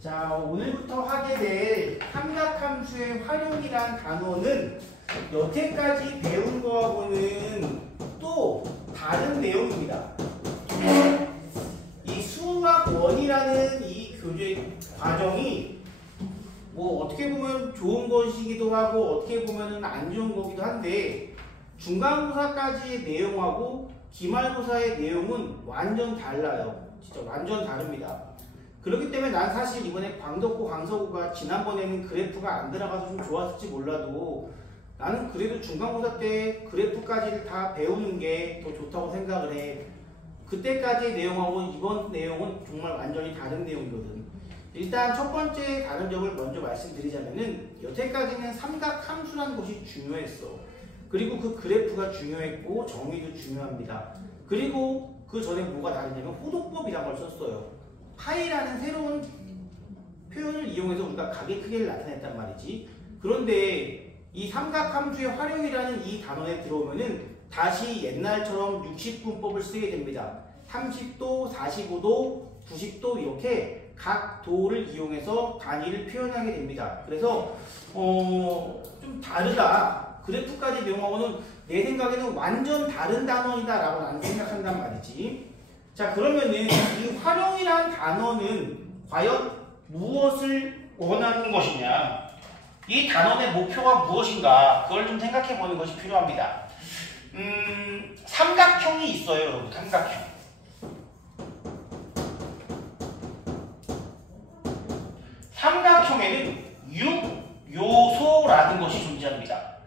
자, 오늘부터 하게 될 삼각함수의 활용이란 단어는 여태까지 배운 거하고는 또 다른 내용입니다. 이 수학 원이라는 이 교재 과정이 뭐 어떻게 보면 좋은 것이기도 하고 어떻게 보면 안 좋은 거기도 한데 중간고사까지의 내용하고 기말고사의 내용은 완전 달라요. 진짜 완전 다릅니다. 그렇기 때문에 난 사실 이번에 광덕고 강서구가 지난번에는 그래프가 안 들어가서 좀 좋았을지 몰라도 나는 그래도 중간고사 때 그래프까지를 다 배우는 게 더 좋다고 생각을 해. 그때까지의 내용하고 이번 내용은 정말 완전히 다른 내용이거든. 일단 첫 번째 다른 점을 먼저 말씀드리자면은 여태까지는 삼각함수라는 것이 중요했어. 그리고 그 그래프가 중요했고 정의도 중요합니다. 그리고 그 전에 뭐가 다르냐면 호도법이라는 걸 썼어요. 파이라는 새로운 표현을 이용해서 우리가 각의 크기를 나타냈단 말이지. 그런데 이 삼각함수의 활용이라는 이 단원에 들어오면은 다시 옛날처럼 60분법을 쓰게 됩니다. 30도, 45도, 90도 이렇게 각 도를 이용해서 단위를 표현하게 됩니다. 그래서 좀 다르다. 그래프까지 내용하고는 내 생각에는 완전 다른 단원이다 라고 나는 생각한단 말이지. 자, 그러면은 이 활용이란 단어는 과연 무엇을 원하는 것이냐, 이 단원의 목표가 무엇인가, 그걸 좀 생각해 보는 것이 필요합니다. 삼각형이 있어요, 여러분. 삼각형. 삼각형에는 6요소라는 것이 존재합니다.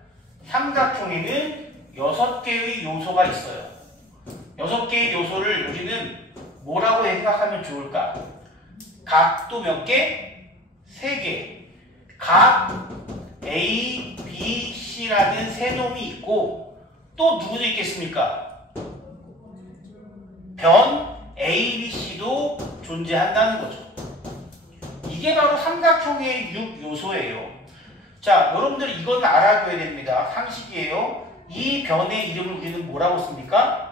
삼각형에는 6개의 요소가 있어요. 6개의 요소를 우리는 뭐라고 생각하면 좋을까? 각도 몇 개? 3개. 각 A, B, C라는 세 놈이 있고 또 누구도 있겠습니까? 변 A, B, C도 존재한다는 거죠. 이게 바로 삼각형의 6요소예요. 자, 여러분들 이건 알아둬야 됩니다. 상식이에요. 이 변의 이름을 우리는 뭐라고 씁니까?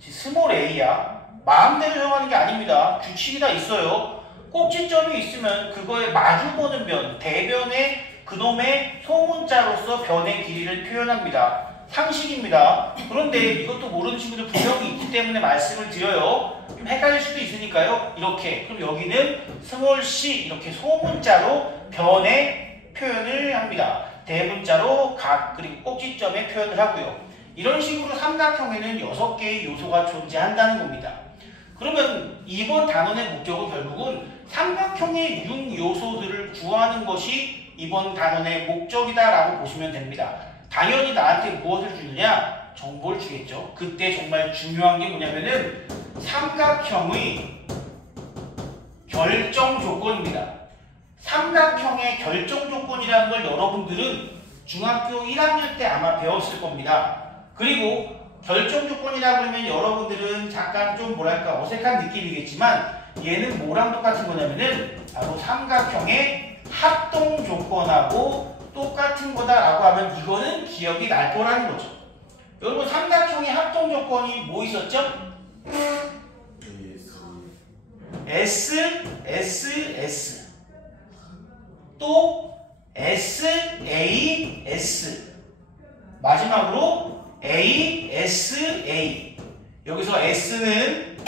스몰 a야. 마음대로 정하는 게 아닙니다. 규칙이 다 있어요. 꼭지점이 있으면 그거에 마주보는 변, 대변의 그놈의 소문자로서 변의 길이를 표현합니다. 상식입니다. 그런데 이것도 모르는 친구들 분명히 있기 때문에 말씀을 드려요. 좀 헷갈릴 수도 있으니까요. 이렇게. 그럼 여기는 스몰 c 이렇게 소문자로 변의 표현을 합니다. 대문자로 각 그리고 꼭지점의 표현을 하고요. 이런 식으로 삼각형에는 6개의 요소가 존재한다는 겁니다. 그러면 이번 단원의 목적은 결국은 삼각형의 6요소들을 구하는 것이 이번 단원의 목적이다라고 보시면 됩니다. 당연히 나한테 무엇을 주느냐? 정보를 주겠죠. 그때 정말 중요한 게 뭐냐면은 삼각형의 결정 조건입니다. 삼각형의 결정 조건이라는 걸 여러분들은 중학교 1학년 때 아마 배웠을 겁니다. 그리고 결정 조건이라고 그러면 여러분들은 잠깐 좀 뭐랄까 어색한 느낌이겠지만 얘는 뭐랑 똑같은 거냐면은 바로 삼각형의 합동 조건하고 똑같은 거다라고 하면 이거는 기억이 날 거라는 거죠. 여러분 삼각형의 합동 조건이 뭐 있었죠? S, S, S 또 S, A, S 마지막으로 A, S, A. 여기서 S는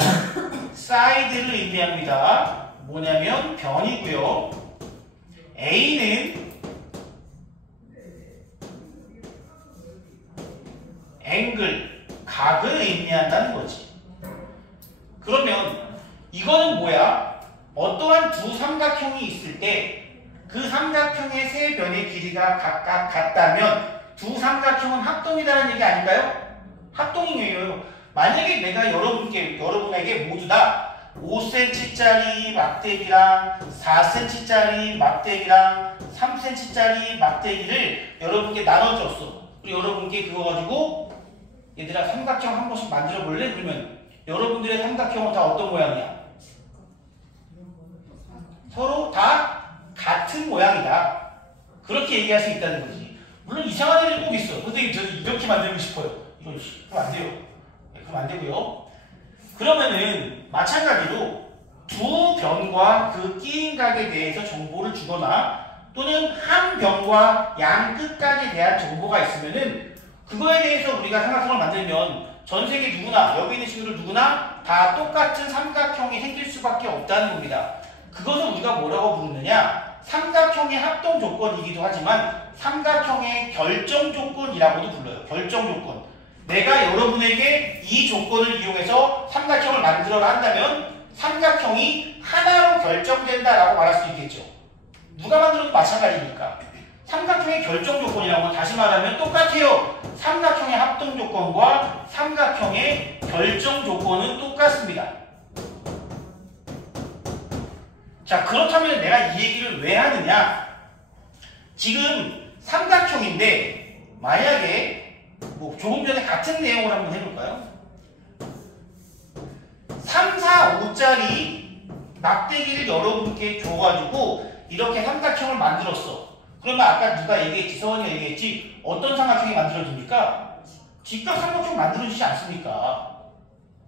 사이드를 의미합니다. 뭐냐면 변이고요. A는 앵글, 각을 의미한다는 거지. 그러면 이거는 뭐야? 어떠한 두 삼각형이 있을 때 그 삼각형의 세 변의 길이가 각각 같다면 두 삼각형은 합동이다라는 얘기 아닌가요? 합동이에요. 만약에 내가 여러분에게 모두 다 5cm짜리 막대기랑 4cm짜리 막대기랑 3cm짜리 막대기를 여러분께 나눠줬어. 그리고 여러분께 그거 가지고 얘들아 삼각형 한 번씩 만들어 볼래? 그러면 여러분들의 삼각형은 다 어떤 모양이야? 서로 다 같은 모양이다. 그렇게 얘기할 수 있다는 거지. 물론 이상한 애들이 꼭 있어. 선생님 저는 이렇게 만들고 싶어요. 그럼 안 돼요. 그럼 안 되고요. 그러면은 마찬가지로 두 변과 그 끼인 각에 대해서 정보를 주거나 또는 한 변과 양 끝각에 대한 정보가 있으면은 그거에 대해서 우리가 삼각형을 만들면 전 세계 누구나 여기 있는 친구들 누구나 다 똑같은 삼각형이 생길 수밖에 없다는 겁니다. 그것을 우리가 뭐라고 부르느냐? 삼각형의 합동 조건이기도 하지만 삼각형의 결정 조건이라고도 불러요. 결정 조건. 내가 여러분에게 이 조건을 이용해서 삼각형을 만들어라 한다면 삼각형이 하나로 결정된다라고 말할 수 있겠죠. 누가 만들어도 마찬가지니까. 삼각형의 결정 조건이라고 하면 다시 말하면 똑같아요. 삼각형의 합동 조건과 삼각형의 결정 조건은 똑같습니다. 자, 그렇다면 내가 이 얘기를 왜 하느냐? 지금 삼각형인데 만약에 뭐 조금 전에 같은 내용을 한번 해볼까요? 3, 4, 5짜리 막대기를 여러분께 줘가지고 이렇게 삼각형을 만들었어. 그러면 아까 누가 얘기했지? 서원이가 얘기했지? 어떤 삼각형이 만들어집니까? 직각 삼각형 만들어지지 않습니까?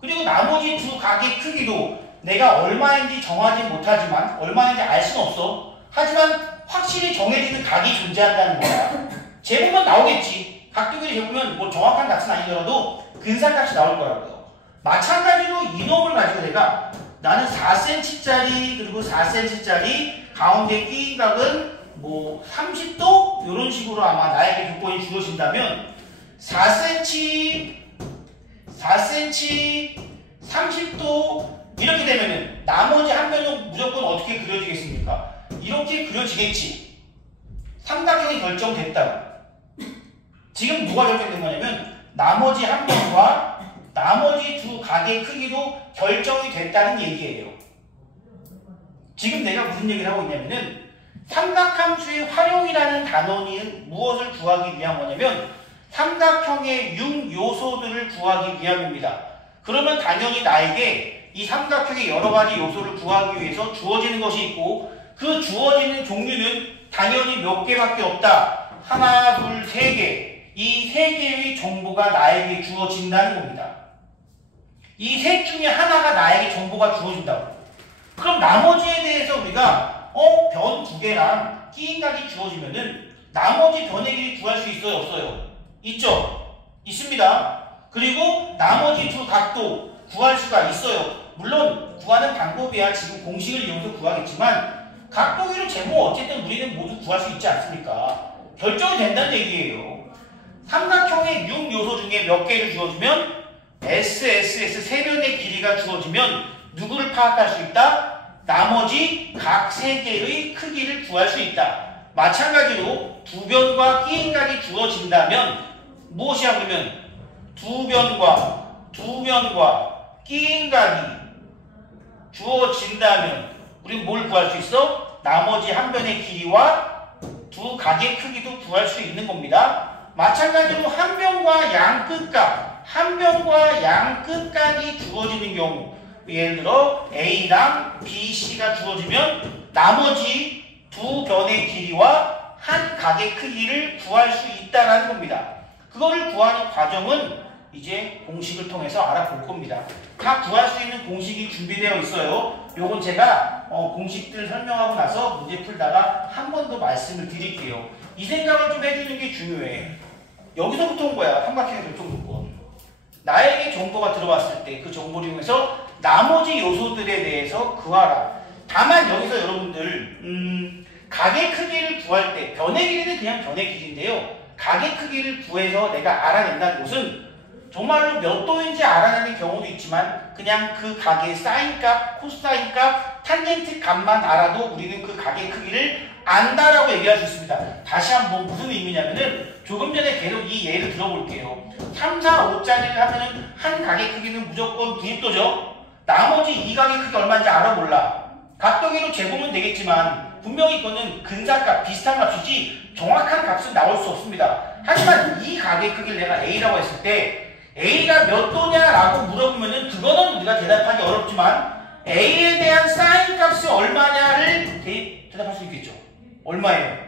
그리고 나머지 두 각의 크기도 내가 얼마인지 정하지 못하지만 얼마인지 알 수는 없어. 하지만 확실히 정해지는 각이 존재한다는 거야. 재보면 나오겠지. 각도끼리 재보면 뭐 정확한 값은 아니더라도 근사값이 나올 거라고요. 마찬가지로 이놈을 가지고 내가 나는 4cm짜리 그리고 4cm짜리 가운데 끼인 각은 뭐 30도 이런 식으로 아마 나에게 조건이 주어진다면 4cm 30도 이렇게 되면은 나머지 한 변은 무조건 어떻게 그려지겠습니까? 이렇게 그려지겠지. 삼각형이 결정됐다고. 지금 누가 결정된 거냐면 나머지 한 변과 나머지 두 각의 크기도 결정이 됐다는 얘기예요. 지금 내가 무슨 얘기를 하고 있냐면은 삼각함수의 활용이라는 단원이 무엇을 구하기 위한 거냐면 삼각형의 융요소들을 구하기 위함입니다. 그러면 당연히 나에게 이 삼각형의 여러 가지 요소를 구하기 위해서 주어지는 것이 있고 그 주어지는 종류는 당연히 몇 개밖에 없다. 하나, 둘, 세 개. 이 세 개의 정보가 나에게 주어진다는 겁니다. 이 셋 중에 하나가 나에게 정보가 주어진다고. 그럼 나머지에 대해서 우리가 변 두 개랑 끼인 각이 주어지면은 나머지 변의 길이 구할 수 있어요? 없어요? 있죠? 있습니다. 그리고 나머지 두 각도 구할 수가 있어요. 물론 구하는 방법이야 지금 공식을 이용해서 구하겠지만 각도기로 재보 어쨌든 우리는 모두 구할 수 있지 않습니까? 결정이 된다는 얘기예요. 삼각형의 융요소 중에 몇 개를 주어주면 SSS 세 변의 길이가 주어지면 누구를 파악할 수 있다? 나머지 각 세 개의 크기를 구할 수 있다. 마찬가지로 두 변과 끼인 각이 주어진다면 무엇이야 그러면 두 변과 끼인 각이 주어진다면 우리는 뭘 구할 수 있어? 나머지 한 변의 길이와 두 각의 크기도 구할 수 있는 겁니다. 마찬가지로 한 변과 양 끝각이 주어지는 경우 예를 들어 A랑 B, C가 주어지면 나머지 두 변의 길이와 한 각의 크기를 구할 수 있다는 겁니다. 그거를 구하는 과정은 이제 공식을 통해서 알아볼 겁니다. 다 구할 수 있는 공식이 준비되어 있어요. 요건 제가 공식들 설명하고 나서 문제 풀다가 한 번 더 말씀을 드릴게요. 이 생각을 좀 해주는 게 중요해. 여기서부터 온 거야. 삼각형의 결정 조건. 나에게 정보가 들어왔을 때 그 정보를 이용해서 나머지 요소들에 대해서 구하라. 다만 여기서 여러분들 각의 크기를 구할 때 변의 길이는 그냥 변의 길이인데요. 각의 크기를 구해서 내가 알아낸다는 것은 정말로 몇 도인지 알아내는 경우도 있지만 그냥 그 각의 사인값, 코사인값, 탄젠트 값만 알아도 우리는 그 각의 크기를 안다라고 얘기할 수 있습니다. 다시 한번 무슨 의미냐면은 조금 전에 계속 이 예를 들어볼게요. 3, 4, 5짜리를 하면은 한 각의 크기는 무조건 90도죠. 나머지 이 각의 크기 얼마인지 알아 몰라. 각도기로 재보면 되겠지만 분명히 이거는 근사값, 비슷한 값이지 정확한 값은 나올 수 없습니다. 하지만 이 각의 크기를 내가 A라고 했을 때 A가 몇 도냐라고 물어보면은 그거는 우리가 대답하기 어렵지만 A에 대한 사인 값이 얼마냐를 대답할 수 있겠죠. 얼마예요?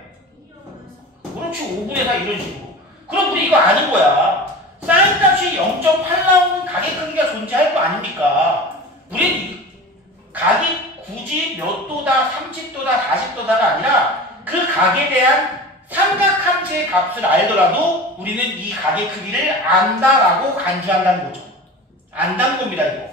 그렇지 5분의 4 이런 식으로. 그럼 우리 이거 아는 거야. 사인 값이 0.8 나오는 각의 크기가 존재할 거 아닙니까? 우리는 각이 굳이 몇 도다, 30도다, 40도다가 아니라 그 각에 대한 삼각함수의 값을 알더라도 우리는 이 각의 크기를 안다라고 간주한다는 거죠. 안다는 겁니다, 이거.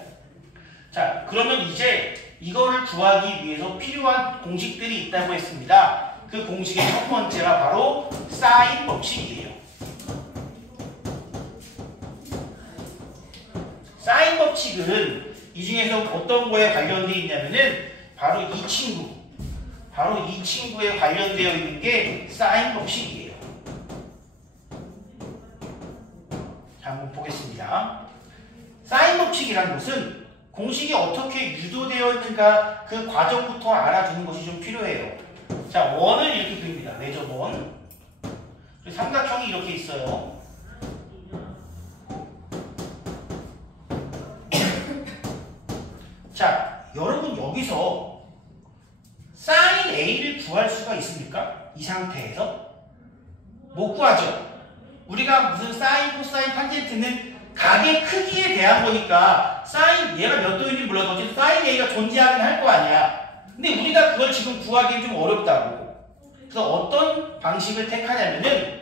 자, 그러면 이제 이거를 구하기 위해서 필요한 공식들이 있다고 했습니다. 그 공식의 첫 번째가 바로 사인 법칙이에요. 사인 법칙은 이 중에서 어떤 거에 관련되어 있냐면은 바로 이 친구에 관련되어 있는 게 사인 법칙이에요. 자, 한번 보겠습니다. 사인 법칙이라는 것은 공식이 어떻게 유도되어 있는가 그 과정부터 알아두는 것이 좀 필요해요. 자, 원을 이렇게 그립니다. 외접원. 그리고 삼각형이 이렇게 있어요. 자, 여러분 여기서 사인 A를 구할 수가 있습니까? 이 상태에서? 못 구하죠. 우리가 무슨 사인, 코사인, 탄젠트는 각의 크기에 대한 거니까 사인 얘가 몇 도인지 몰라도 어쨌든 사인 A가 존재하긴 할 거 아니야. 근데 우리가 그걸 지금 구하기는 좀 어렵다고. 그래서 어떤 방식을 택하냐면은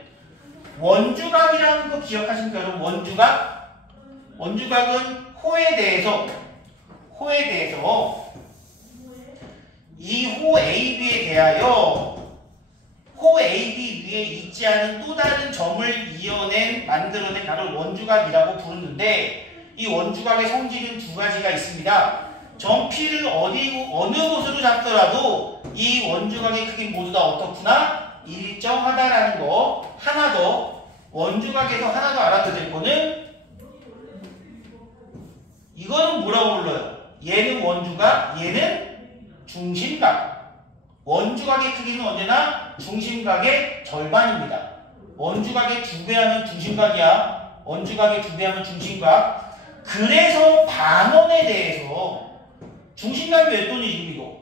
원주각이라는 거 기억하십니까? 여러분 원주각? 원주각은 호에 대해서 이 호 AB에 대하여 호 AB 위에 있지 않은 또 다른 점을 만들어낸 단어를 원주각이라고 부르는데 이 원주각의 성질은 두 가지가 있습니다. 점 P를 어느 곳으로 잡더라도 이 원주각의 크기는 모두 다 어떻구나? 일정하다라는 거. 하나 더 원주각에서 하나 더 알아둬야 될 거는 이거는 뭐라고 불러요? 얘는 원주각, 얘는 중심각. 원주각의 크기는 언제나 중심각의 절반입니다. 원주각의 2배 하면 중심각이야. 원주각의 2배 하면 중심각. 그래서 반원에 대해서 중심각이 몇 도니 이거?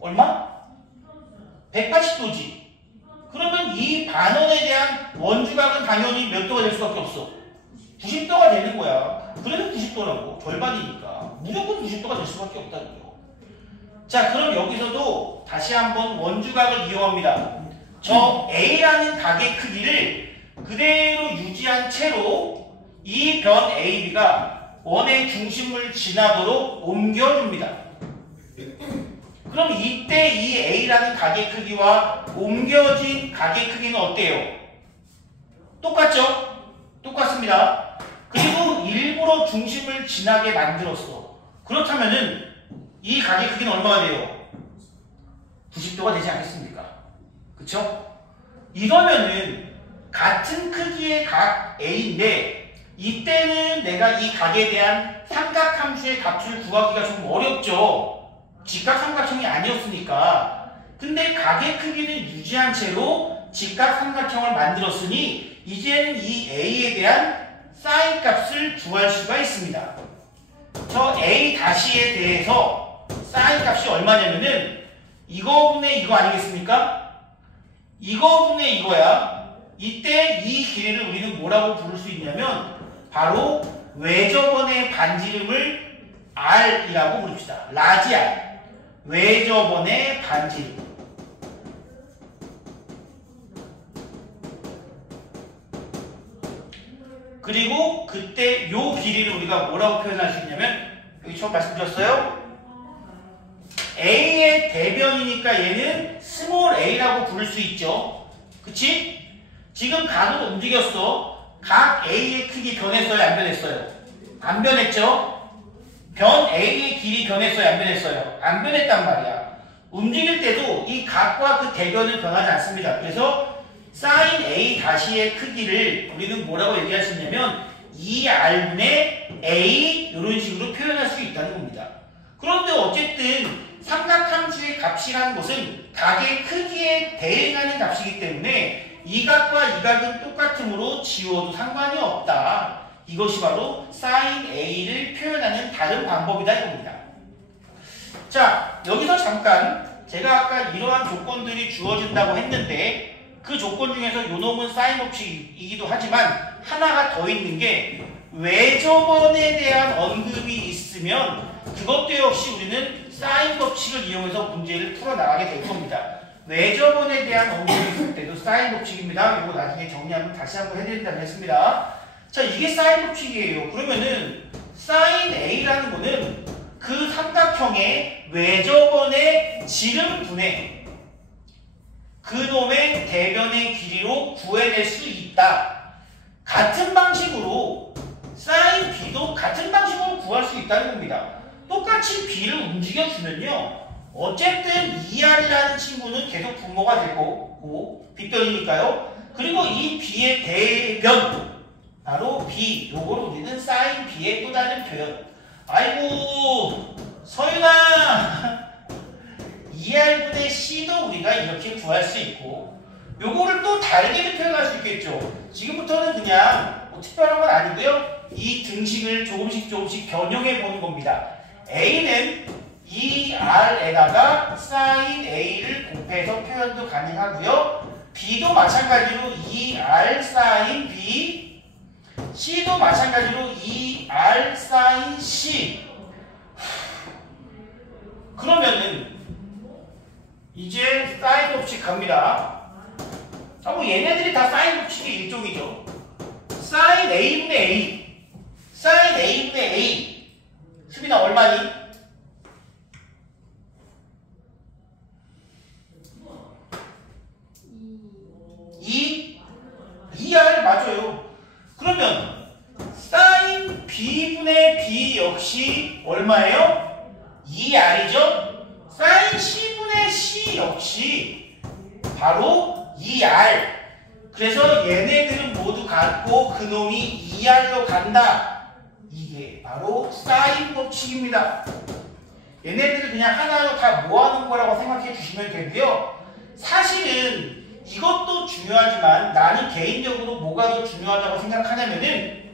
얼마? 180도지. 그러면 이 반원에 대한 원주각은 당연히 몇 도가 될 수밖에 없어? 90도가 되는 거야. 그래도 90도라고. 절반이니까. 무조건 90도가 될 수밖에 없다고요. 자, 그럼 여기서도 다시 한번 원주각을 이용합니다. 저 A라는 각의 크기를 그대로 유지한 채로 이 변 AB가 원의 중심을 지나도록 옮겨줍니다. 그럼 이때 이 A라는 각의 크기와 옮겨진 각의 크기는 어때요? 똑같죠? 똑같습니다. 그리고 일부러 중심을 지나게 만들었어. 그렇다면은 이 각의 크기는 얼마가 돼요? 90도가 되지 않겠습니까? 그쵸? 이러면은 같은 크기의 각 A인데 이때는 내가 이 각에 대한 삼각함수의 값을 구하기가 좀 어렵죠. 직각삼각형이 아니었으니까. 근데 각의 크기는 유지한 채로 직각삼각형을 만들었으니 이제는 이 A에 대한 사인 값을 구할 수가 있습니다. 저 A 다시에 대해서 사인 값이 얼마냐면은 이거분의 이거 아니겠습니까? 이거분의 이거야. 이때 이 길이를 우리는 뭐라고 부를 수 있냐면 바로 외접원의 반지름을 R이라고 부릅시다. 라지 R. 외접원의 반지름. 그리고 그때 요 길이를 우리가 뭐라고 표현할 수 있냐면 여기 처음 말씀드렸어요. A의 대변이니까 얘는 스몰 a라고 부를 수 있죠. 그치? 지금 각으로 움직였어. 각 A의 크기 변했어요? 안 변했어요? 안 변했죠? 변 A의 길이 변했어요? 안 변했어요? 안 변했단 말이야. 움직일 때도 이 각과 그 대변은 변하지 않습니다. 그래서 사인 A 다시의 크기를 우리는 뭐라고 얘기할 수 있냐면 2R분의 A 이런 식으로 표현할 수 있다는 겁니다. 그런데 어쨌든 삼각함수의 값이라는 것은 각의 크기에 대응하는 값이기 때문에 이 각과 이 각은 똑같으므로 지워도 상관이 없다. 이것이 바로 사인 A를 표현하는 다른 방법이다 이겁니다. 자, 여기서 잠깐 제가 아까 이러한 조건들이 주어진다고 했는데 그 조건 중에서 요 놈은 사인 법칙이기도 하지만 하나가 더 있는 게 외접원에 대한 언급이 있으면 그것도 역시 우리는 사인 법칙을 이용해서 문제를 풀어나가게 될 겁니다. 외접원에 대한 언급이 있을 때도 사인 법칙입니다. 이거 나중에 정리하면 다시 한번 해드린다고 했습니다. 자, 이게 사인 법칙이에요. 그러면은 사인 A라는 거는 그 삼각형의 외접원의 지름분의 그놈의 대변의 길이로 구해낼 수 있다. 같은 방식으로 사인 B도 같은 방식으로 구할 수 있다는 겁니다. 똑같이 B를 움직여주면요. 어쨌든 ER이라는 친구는 계속 분모가 될 거고 빗변이니까요. 그리고 이 B의 대변 바로 B, 요걸 우리는 사인 B의 또 다른 표현. 아이고 서윤아 ER분의 C도 우리가 이렇게 구할 수 있고 요거를 또 다르게 표현할 수 있겠죠. 지금부터는 그냥 뭐 특별한 건 아니고요. 이 등식을 조금씩 변형해 보는 겁니다. A는 ER에다가 sin A를 곱해서 표현도 가능하고요. B도 마찬가지로 ER sin B, C도 마찬가지로 ER sin C. 그러면은 이제 사인 법칙 갑니다. 뭐 얘네들이 다 사인 법칙의 일종이죠. sin A분의 A, sin A분의 A. 수빈아 얼마니? 2R 맞아요. 그러면 sin B분의 B 역시 얼마예요? 2R이죠? sin C분의 C 역시 바로 2R. 그래서 얘네들은 모두 같고 그놈이 2R로 간다. 이게 바로 사인 법칙입니다. 얘네들을 그냥 하나로 다 모아놓은 거라고 생각해 주시면 되고요. 사실은 이것도 중요하지만 나는 개인적으로 뭐가 더 중요하다고 생각하냐면은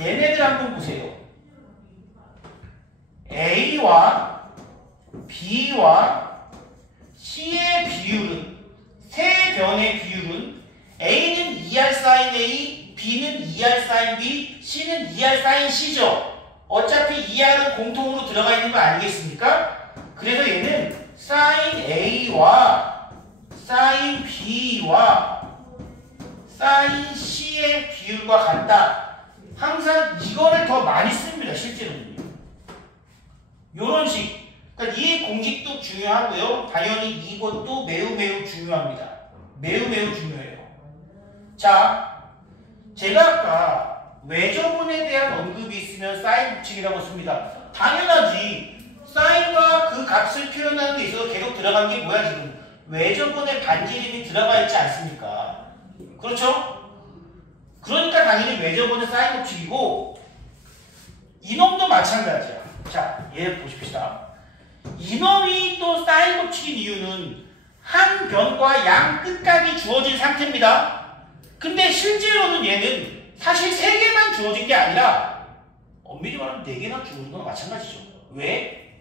얘네들 한번 보세요. A와 B와 C의 비율은 세 변의 비율은 A는 2R sin A, B는 2R sin B, C는 2R sin C죠. 어차피 2R은 공통으로 들어가 있는 거 아니겠습니까? 그래서 얘는 sin A와 sin B와 sin C의 비율과 같다. 항상 이거를 더 많이 씁니다. 실제로는요. 요런 식. 그러니까 이 공식도 중요하고요. 당연히 이것도 매우 중요합니다. 매우 중요해요. 자, 제가 아까 외접원에 대한 언급이 있으면 사인 법칙이라고 씁니다. 당연하지. 사인과 그 값을 표현하는 데 있어서 계속 들어간 게 뭐야 지금? 외접원의 반지름이 들어가 있지 않습니까? 그렇죠? 그러니까 당연히 외접원은 사인 법칙이고 이놈도 마찬가지야. 자, 얘 보십시다. 이놈이 또 사인 법칙인 이유는 한 변과 양 끝각이 주어진 상태입니다. 근데 실제로는 얘는 사실 3개만 주어진 게 아니라 엄밀히 말하면 4개나 주어진 거나 마찬가지죠. 왜?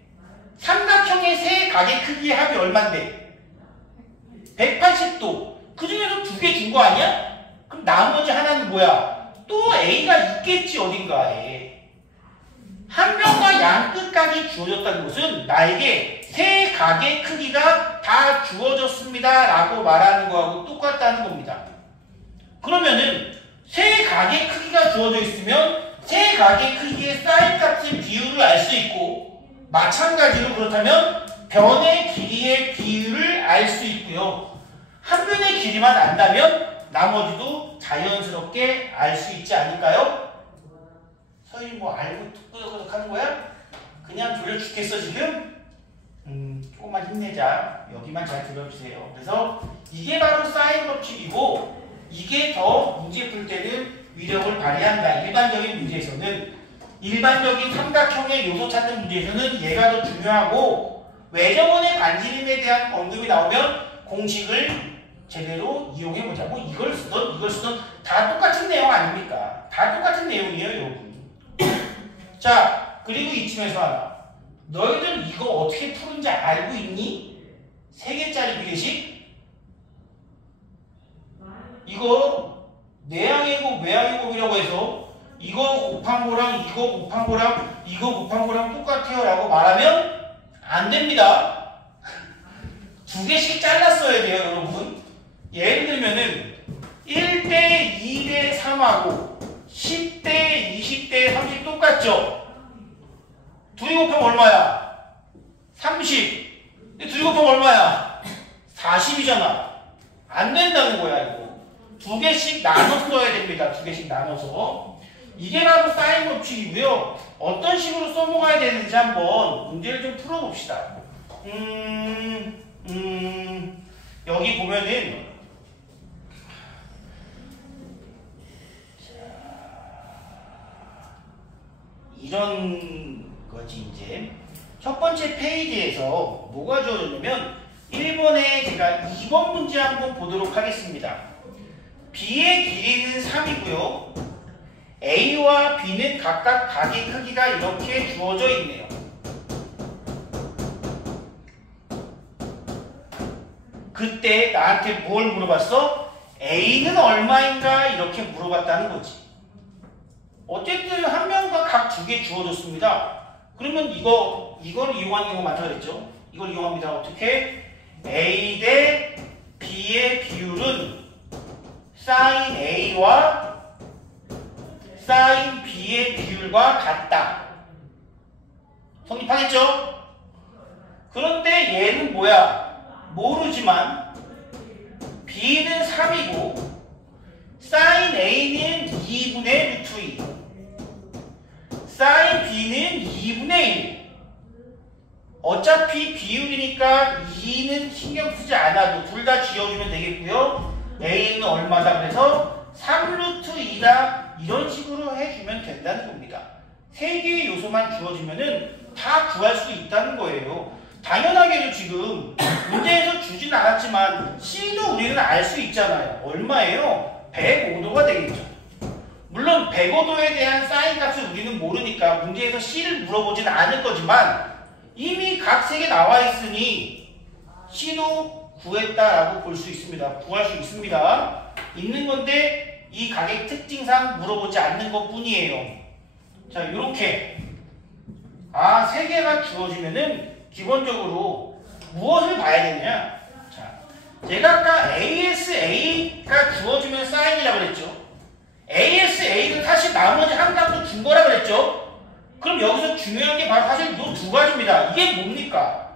삼각형의 세 각의 크기의 합이 얼만데? 180도. 그 중에서 2개 준 거 아니야? 그럼 나머지 하나는 뭐야? 또 A가 있겠지 어딘가에. 한 변과 양 끝각이 주어졌다는 것은 나에게 세 각의 크기가 다 주어졌습니다 라고 말하는 거하고 똑같다는 겁니다. 그러면은 세 각의 크기가 주어져 있으면 세 각의 크기의 사인 값의 비율을 알 수 있고 마찬가지로 그렇다면 변의 길이의 비율을 알 수 있고요. 한 변의 길이만 안다면 나머지도 자연스럽게 알 수 있지 않을까요? 서희 뭐 알고 뚝뚝뚝 하는 거야? 그냥 졸려 죽겠어 지금? 조금만 힘내자. 여기만 잘 들어주세요. 그래서 이게 바로 사인 법칙이고 이게 더 문제 풀 때는 위력을 발휘한다. 일반적인 문제에서는 일반적인 삼각형의 요소 찾는 문제에서는 얘가 더 중요하고 외접원의 반지름에 대한 언급이 나오면 공식을 제대로 이용해보자. 뭐 이걸 쓰던 다 똑같은 내용 아닙니까? 다 똑같은 내용이에요 여러분. 자, 그리고 이쯤에서 하나. 너희들 이거 어떻게 푸는지 알고 있니? 3개짜리 비례식? 이거 내항의 곱, 외항의 곱이라고 해서 이거 곱한 거랑 이거 곱한 거랑 이거 곱한 거랑 똑같아요 라고 말하면 안 됩니다. 두 개씩 잘랐어야 돼요, 여러분. 예를 들면은 1대 2대 3하고 10대 20대 30 똑같죠? 둘이 곱하면 얼마야? 30. 둘이 곱하면 얼마야? 40이잖아. 안 된다는 거야, 이거. 두 개씩 나눠 써야 됩니다. 두 개씩 나눠서. 이게 바로 사인 법칙이고요. 어떤 식으로 써먹어야 되는지 한번 문제를 좀 풀어봅시다. 여기 보면은 이런 거지. 이제 첫 번째 페이지에서 뭐가 주어졌냐면 1번에 제가 2번 문제 한번 보도록 하겠습니다. B의 길이는 3이고요. A와 B는 각각 각의 크기가 이렇게 주어져 있네요. 그때 나한테 뭘 물어봤어? A는 얼마인가? 이렇게 물어봤다는 거지. 어쨌든 한 명과 각 두 개 주어졌습니다. 그러면 이걸 이용하는 경우가 많다고 그랬죠? 이걸 이용합니다. 어떻게? A 대 B의 비율은 sin A와 sin B의 비율과 같다. 성립하겠죠? 그런데 얘는 뭐야? 모르지만 B는 3이고 sin A는 2분의 루트 2, sin B는 2분의 1. 어차피 비율이니까 2는 신경 쓰지 않아도 둘 다 지워주면 되겠고요. A는 얼마다? 그래서 3루트 2다. 이런 식으로 해주면 된다는 겁니다. 세 개의 요소만 주어지면은 다 구할 수 있다는 거예요. 당연하게도 지금 문제에서 주진 않았지만 C도 우리는 알 수 있잖아요. 얼마예요? 105도가 되겠죠. 물론 105도에 대한 사인 값을 우리는 모르니까 문제에서 C를 물어보진 않을 거지만 이미 각 세 개 나와 있으니 C도 구했다라고 볼 수 있습니다. 구할 수 있습니다. 있는 건데 이 각의 특징상 물어보지 않는 것 뿐이에요. 자, 이렇게 세 개가 주어지면은 기본적으로 무엇을 봐야 되느냐? 자, 제가 아까 ASA가 주어지면 사인이라고 그랬죠. ASA는 사실 나머지 한 값도 준 거라 그랬죠. 그럼 여기서 중요한 게 바로 사실 이 두 가지입니다. 이게 뭡니까?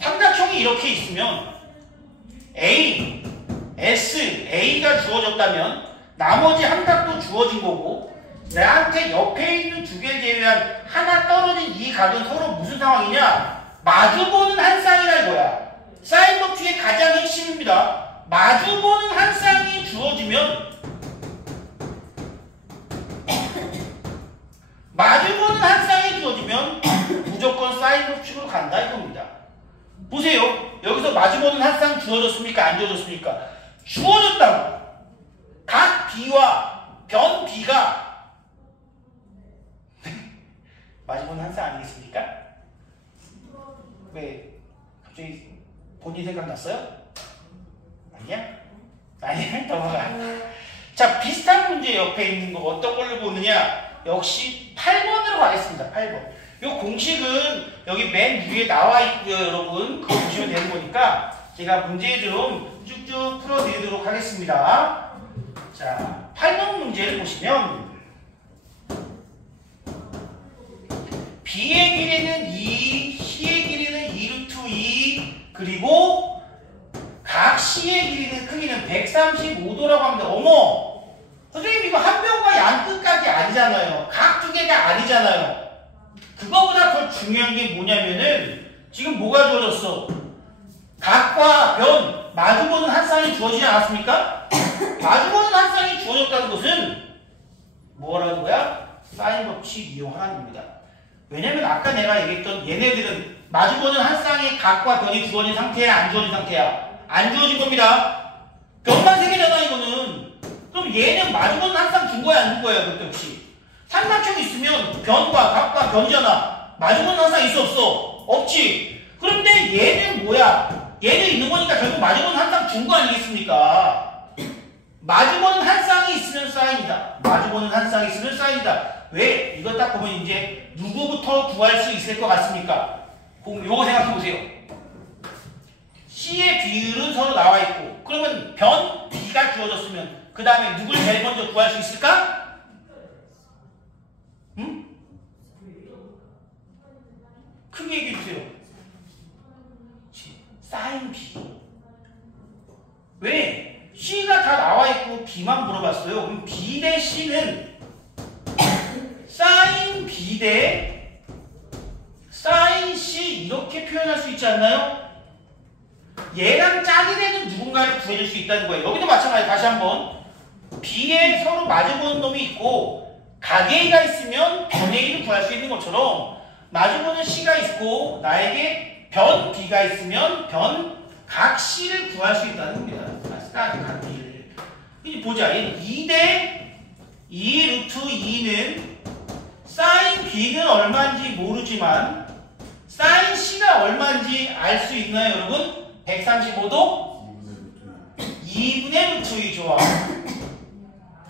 삼각형이 이렇게 있으면 A, S, A가 주어졌다면 나머지 한 값도 주어진 거고 나한테 옆에 있는 두 개를 제외한 하나 떨어진 이 각은 서로 무슨 상황이냐? 마주보는 한 쌍이라는 거야. 사인 법칙의 가장 핵심입니다. 마주보는 한 쌍이 주어지면 마주보는 한 쌍이 주어지면 무조건 사인 법칙으로 간다 이겁니다. 보세요. 여기서 마주보는 한 쌍 주어졌습니까? 안 주어졌습니까? 주어졌다고. 각 B와 변 B가 마주보는 한 쌍 아니겠습니까? 왜 갑자기 본인 생각났어요? 아니야? 아니야? 넘어가. 자, 비슷한 문제 옆에 있는 거 어떤 걸로 보느냐? 역시 8번으로 가겠습니다. 8번. 이 공식은 여기 맨 위에 나와 있고요, 여러분. 그거 보시면 되는 거니까 제가 문제 좀 쭉쭉 풀어드리도록 하겠습니다. 자, 8번 문제를 보시면 B의 길이는 2, C의 길이는 2루트 2, 그리고 각 C의 길이는 크기는 135도라고 합니다. 어머! 선생님 이거 한 변과 양 끝각이 아니잖아요. 각 두 개가 아니잖아요. 그거보다 더 중요한 게 뭐냐면은 지금 뭐가 주어졌어? 각과 변, 마주보는 한 쌍이 주어지지 않았습니까? 마주보는 한 쌍이 주어졌다는 것은 뭐라는 거야? 사인 법칙 이용하라는 겁니다. 왜냐면 아까 내가 얘기했던 얘네들은 마주보는 한 쌍의 각과 변이 주어진 상태야? 안 주어진 상태야? 안 주어진 겁니다. 변만 세 개잖아 이거는. 그럼 얘는 마주보는 한 쌍 준 거야 안 준 거야? 그때 혹시 삼각형이 있으면 변과 각과 변이잖아. 마주보는 한 쌍 있어 없어? 없지. 그런데 얘는 뭐야? 얘는 있는 거니까 결국 마주보는 한 쌍 준 거 아니겠습니까? 마주보는 한 쌍이 있으면 사인이다. 마주보는 한 쌍이 있으면 사인이다. 왜? 이거 딱 보면 이제 누구부터 구할 수 있을 것 같습니까? 요거 생각해 보세요. C의 비율은 서로 나와 있고, 그러면 변 B가 주어졌으면 그 다음에 누굴 제일 먼저 구할 수 있을까? 응? 크게 얘기해 주세요. 사인 B. 왜? C가 다 나와 있고 B만 물어봤어요. 그럼 B 대 C는 사인 B 대 사인 C 이렇게 표현할 수 있지 않나요? 얘랑 짝이 되는 누군가를 구해줄 수 있다는 거예요. 여기도 마찬가지. 다시 한번 B에 서로 마주보는 놈이 있고 각 A가 있으면 변 A를 구할 수 있는 것처럼 마주보는 C가 있고 나에게 변 B가 있으면 변 각 C를 구할 수 있다는 겁니다. 각 B를. 이제 보자. 2 대 2 루트 2는 사인 B는 얼마인지 모르지만 사인 C가 얼마인지 알 수 있나요, 여러분? 135도 2분의 루트 2 좋아.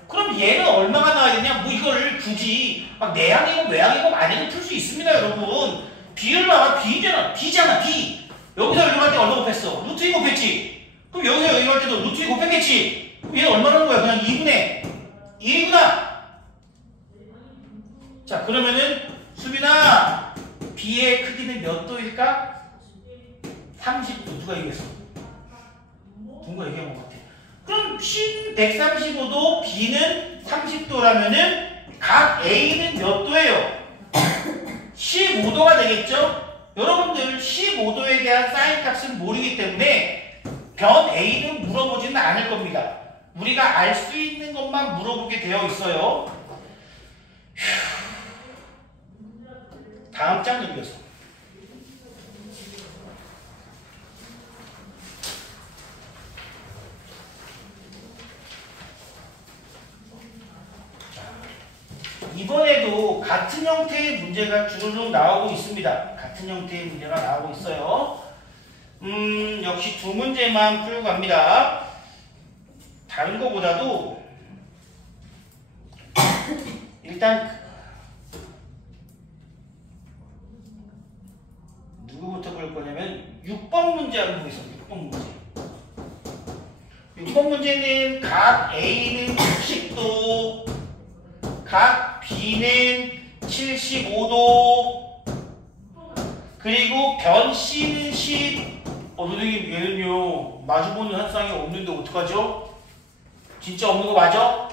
그럼 얘는 얼마가 나와야 되냐? 뭐 이거를 굳이 막 내항이고 외항이고 많이도 풀 수 있습니다, 여러분. B를 봐봐. B잖아. B. 여기서 여기 갈 때 얼마 곱했어? 루트 2 곱했지. 그럼 여기서 여기 갈 때도 루트 2 곱했겠지. 그럼 얘는 얼마 나오는 거야? 그냥 2분의 1이구나. 자, 그러면은 수빈아, B의 크기는 몇 도일까? 30도. 누가 얘기했어? 누가 얘기한 것 같아. 그럼 C 135도, B는 30도라면은 각 A는 몇 도예요? 15도가 되겠죠? 여러분들 15도에 대한 사인 값은 모르기 때문에 변 A는 물어보지는 않을 겁니다. 우리가 알 수 있는 것만 물어보게 되어 있어요. 다음 장 넘겨서. 이번에도 같은 형태의 문제가 주르륵 나오고 있습니다. 같은 형태의 문제가 나오고 있어요. 역시 두 문제만 풀고 갑니다. 다른 거보다도 일단 누구부터 볼 거냐면 6번 문제 한번 보겠습니다. 6번 문제. 6번 문제는 각 A는 60도, 각 B는 75도, 그리고 변 C는 10. 선생님 얘는요 마주보는 한 쌍이 없는데 어떡하죠? 진짜 없는 거 맞아?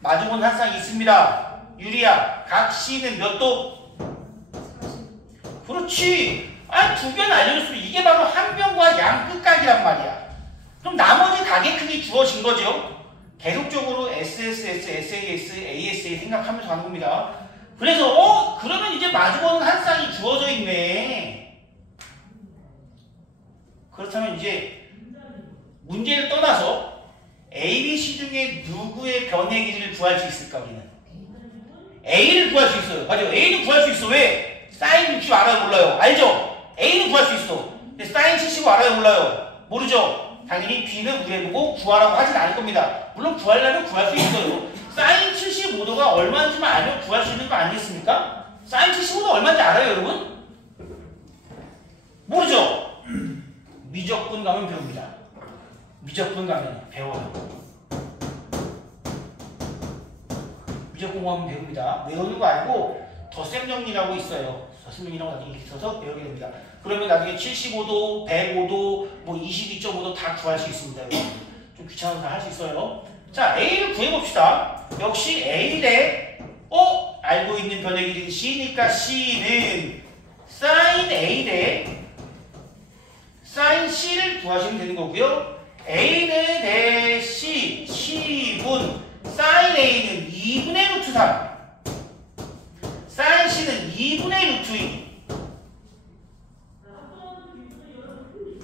마주보는 한 쌍이 있습니다. 유리야, 각 C는 몇 도? 그렇지. 두 변 알려줬으면 이게 바로 한 변과 양 끝각이란 말이야. 그럼 나머지 각의 크기 주어진 거죠. 계속적으로 SSS, SAS, ASA 생각하면서 가는 겁니다. 그래서 그러면 이제 마주보는 한 쌍이 주어져 있네. 그렇다면 이제 문제를 떠나서 A, B, C 중에 누구의 변의 길이를 구할 수 있을까 우리는? A를 구할 수 있어요. 맞아요. A는 구할 수 있어. 왜? 사인 60 알아요? 몰라요? 알죠? A는 구할 수 있어. 근데 사인 75 알아요? 몰라요? 모르죠? 당연히 B는 구해보고 구하라고 하진 않을 겁니다. 물론 구하려면 구할 수 있어요. 사인 75도가 얼마인지만 알면 구할 수 있는 거 아니겠습니까? 사인 75도 얼마인지 알아요, 여러분? 모르죠? 미적분 가면 배웁니다. 미적분 가면 배워요. 미적분 가면 배웁니다. 외우는 거 아니고 덧셈 정리라고 있어요. 덧셈 정리라고 나중에 있어서 배우게 됩니다. 그러면 나중에 75도, 105도, 뭐 22.5도 다 구할 수 있습니다. 좀 귀찮아서 할 수 있어요. 자, A를 구해봅시다. 역시 A대 알고 있는 변의 길이는 C니까 C는 sin A 대 sin C를 구하시면 되는 거고요. A는 대 C, C분 sin A는 2분의 루트 3, sin C는 2분의 루트 2.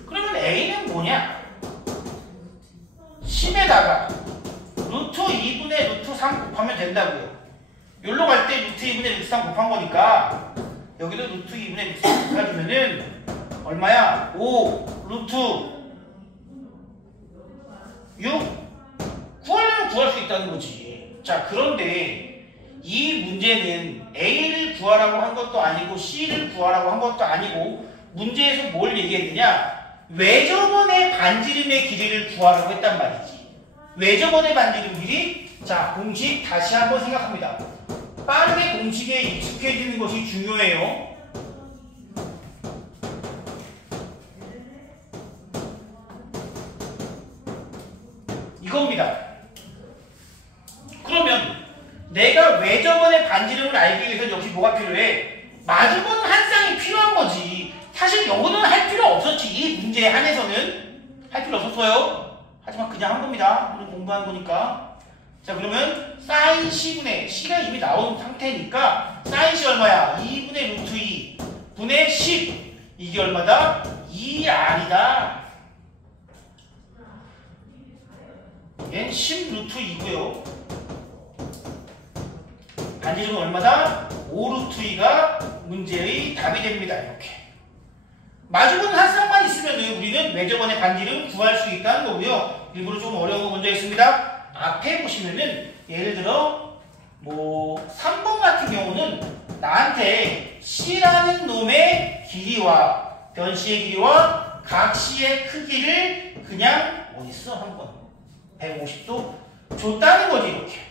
그러면 A는 뭐냐? 10에다가 루트 2분의 루트 3 곱하면 된다고요. 여기로 갈 때 루트 2분의 루트 3 곱한 거니까 여기도 루트 2분의 루트 3 곱해주면은 얼마야? 5 루트 6 구하면 구할 수 있다는 거지. 자, 그런데 이 문제는 A를 구하라고 한 것도 아니고 C를 구하라고 한 것도 아니고 문제에서 뭘 얘기했느냐? 외접원의 반지름의 길이를 구하라고 했단 말이지. 외접원의 반지름 길이? 자, 공식 다시 한번 생각합니다. 빠르게 공식에 익숙해지는 것이 중요해요. 이겁니다. 그러면 내가 외접원의 반지름을 알기 위해서 역시 뭐가 필요해? 마주보는 한 쌍이 필요한 거지. 사실 요거는 할 필요 없었지. 이 문제에 한해서는 할 필요 없었어요. 하지만 그냥 한 겁니다. 오늘 공부하는 거니까. 자, 그러면 사인 C분의 C가 이미 나온 상태니까 사인 C 얼마야? 2분의 루트 2 분의 10. 이게 얼마다? 2R이다. 얘는 10 루트 2고요. 반지름은 얼마다? 5 루트 2가 문제의 답이 됩니다. 이렇게. 마주보는 한 쌍만 있으면 우리는 외접원의 반지름 구할 수 있다는 거고요. 일부러 좀 어려운 거 먼저 했습니다. 앞에 보시면은 예를 들어 뭐 3번 같은 경우는 나한테 C라는 놈의 길이와 변씨의 길이와 각 C의 크기를 그냥 어딨어? 한번 150도 줬다는 거지. 이렇게.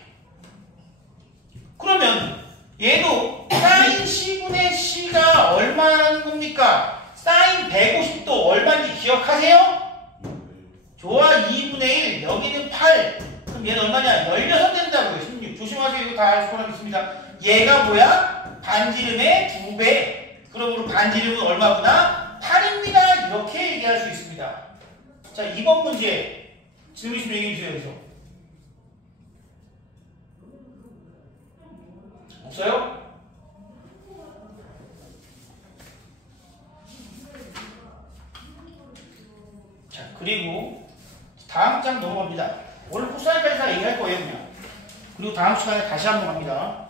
그러면 얘도 사인 C분의 C가 얼마라는 겁니까? 사인 150도 얼마인지 기억하세요? 좋아. 2분의 1 여기는 8. 그럼 얘는 얼마냐? 16 된다고요. 16. 조심하세요. 이거 다 알 거라 믿습니다. 얘가 뭐야? 반지름의 2배. 그러므로 반지름은 얼마구나? 8입니다. 이렇게 얘기할 수 있습니다. 자, 2번 문제 질문 있으면 얘기해 주세요. 여기서. 없어요? 자, 그리고 다음 장 넘어갑니다. 오늘 코사인까지 다 얘기할 거예요, 그냥. 그리고 다음 시간에 다시 한번 갑니다.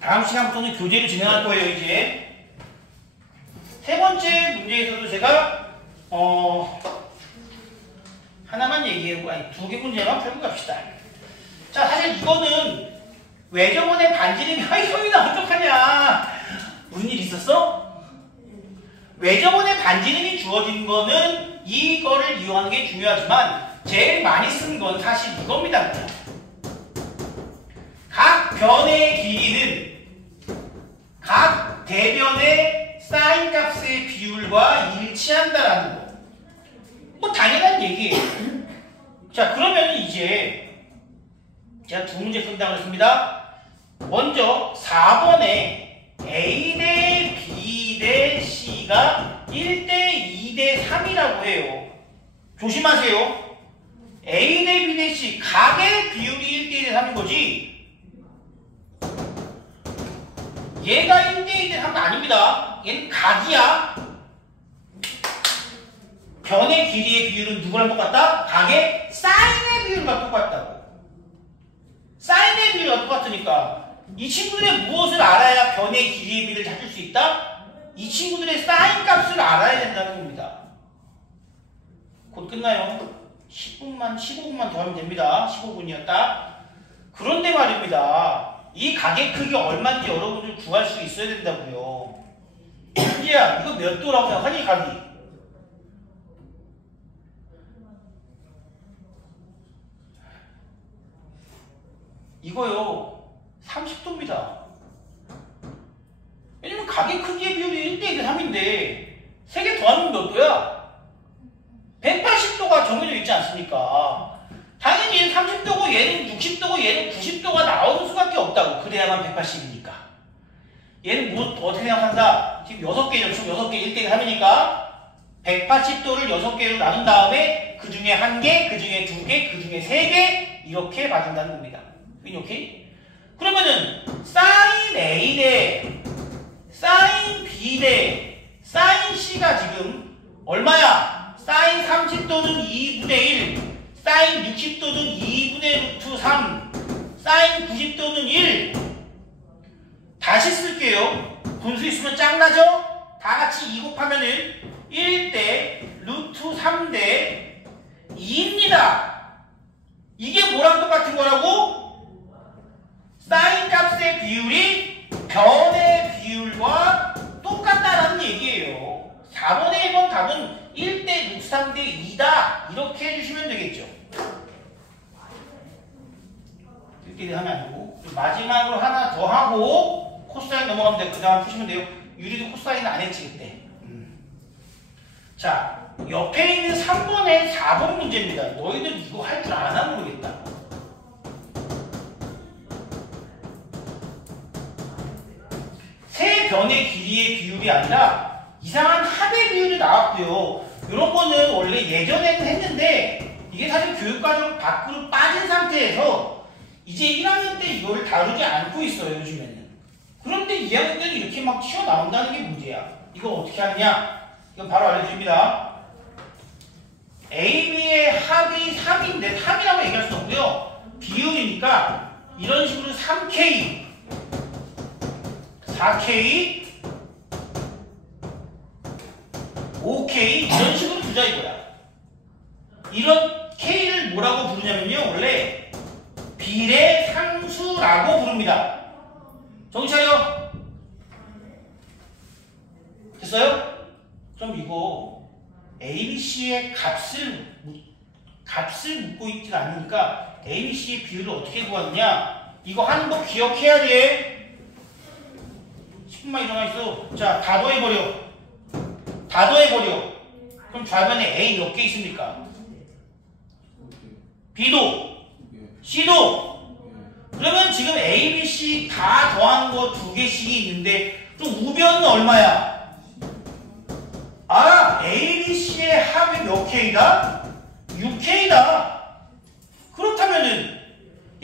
다음 시간부터는 교재로 진행할 거예요, 이제. 세 번째 문제에서도 제가 하나만 얘기하고, 아니, 2개 문제만 풀고 갑시다. 자, 사실 이거는 외접원의 반지름이 형이나 어떡하냐? 무슨 일 있었어? 외접원의 반지름이 주어진 거는 이거를 이용하는 게 중요하지만 제일 많이 쓴 건 사실 이겁니다. 각 변의 길이는 각 대변의 사인 값의 비율과 일치한다라는 거. 뭐 당연한 얘기예요. 자, 그러면 이제 제가 2문제 쓴다고 했습니다. 먼저 4번에 A 대 B 대 C가 1대 2 대 3이라고 해요. 조심하세요. A 대 B 대 C 각의 비율이 1대 2 대 3인 거지. 얘가 1대 2 대 3은 아닙니다. 얘는 각이야. 변의 길이의 비율은 누구랑 똑같다? 각의 사인의 비율과 똑같다고. 사인의 비율과 똑같으니까 이 친구들의 무엇을 알아야 변의 길이의 비를 찾을 수 있다? 이 친구들의 사인 값을 알아야 된다는 겁니다. 곧 끝나요. 15분만 더 하면 됩니다. 15분이었다. 그런데 말입니다. 이 각의 크기 얼마인지 여러분들 구할 수 있어야 된다고요. 현지야, 이거 몇 도라고 생각하니, 각이? 이거요. 30도입니다. 왜냐면 각의 크기의 비율이 1대 3인데 3개 더하면 몇 도야? 180도가 정해져 있지 않습니까? 당연히 얘는 30도고 얘는 60도고 얘는 90도가 나오는 수밖에 없다고. 그래야만 180이니까. 얘는 뭐 어떻게 생각한다? 지금 6개죠. 총 6개 1대 3이니까 180도를 6개로 나눈 다음에 그 중에 1개, 그 중에 2개, 그 중에 3개 이렇게 봐준다는 겁니다. 오케이? 그러면은 사인 A 대 사인 B 대 사인 C가 지금 얼마야? 사인 30도는 2분의 1, 사인 60도는 2분의 루트 3, 사인 90도는 1. 다시 쓸게요. 분수 있으면 짱나죠? 다 같이 2 곱하면은 1 대 루트 3 대 2입니다. 이게 뭐랑 똑같은 거라고? 사인 값의 비율이 변의 비율과 똑같다라는 얘기예요. 4번의 1번 답은 1대 6, 3대 2다. 이렇게 해주시면 되겠죠. 이렇게 하면 안 되고. 마지막으로 하나 더 하고 코사인 넘어가면 되고 그 다음 푸시면 돼요. 유리도 코사인 안 했지 그때. 자, 옆에 있는 3번에 4번 문제입니다. 너희들 이거 할 줄 아나 모르겠다. 세 변의 길이의 비율이 아니라 이상한 합의 비율이 나왔고요. 이런 거는 원래 예전에는 했는데 이게 사실 교육과정 밖으로 빠진 상태에서 이제 1학년 때 이거를 다루지 않고 있어요, 요즘에는. 그런데 2학년 때는 이렇게 막 튀어나온다는 게 문제야. 이거 어떻게 하느냐? 이건 바로 알려드립니다. A, B의 합이 3인데 3이라고 얘기할 수 없고요. 비율이니까 이런 식으로 3K, 4K, 5K 이런 식으로 두자 이거야. 이런 K를 뭐라고 부르냐면요. 원래 비례 상수라고 부릅니다. 정신 차려. 됐어요? 그럼 이거 ABC의 값을 묻고 있지 않으니까 ABC의 비율을 어떻게 구하느냐? 이거 하는 거 기억해야 돼. 10분만 일어나 있어. 자, 다 더해버려. 다 더해버려. 그럼 좌변에 A 몇 개 있습니까? B도 C도. 그러면 지금 A, B, C 다 더한 거 2개씩이 있는데 그럼 우변은 얼마야? 아, A, B, C의 합이 몇 K다? 6K다. 그렇다면은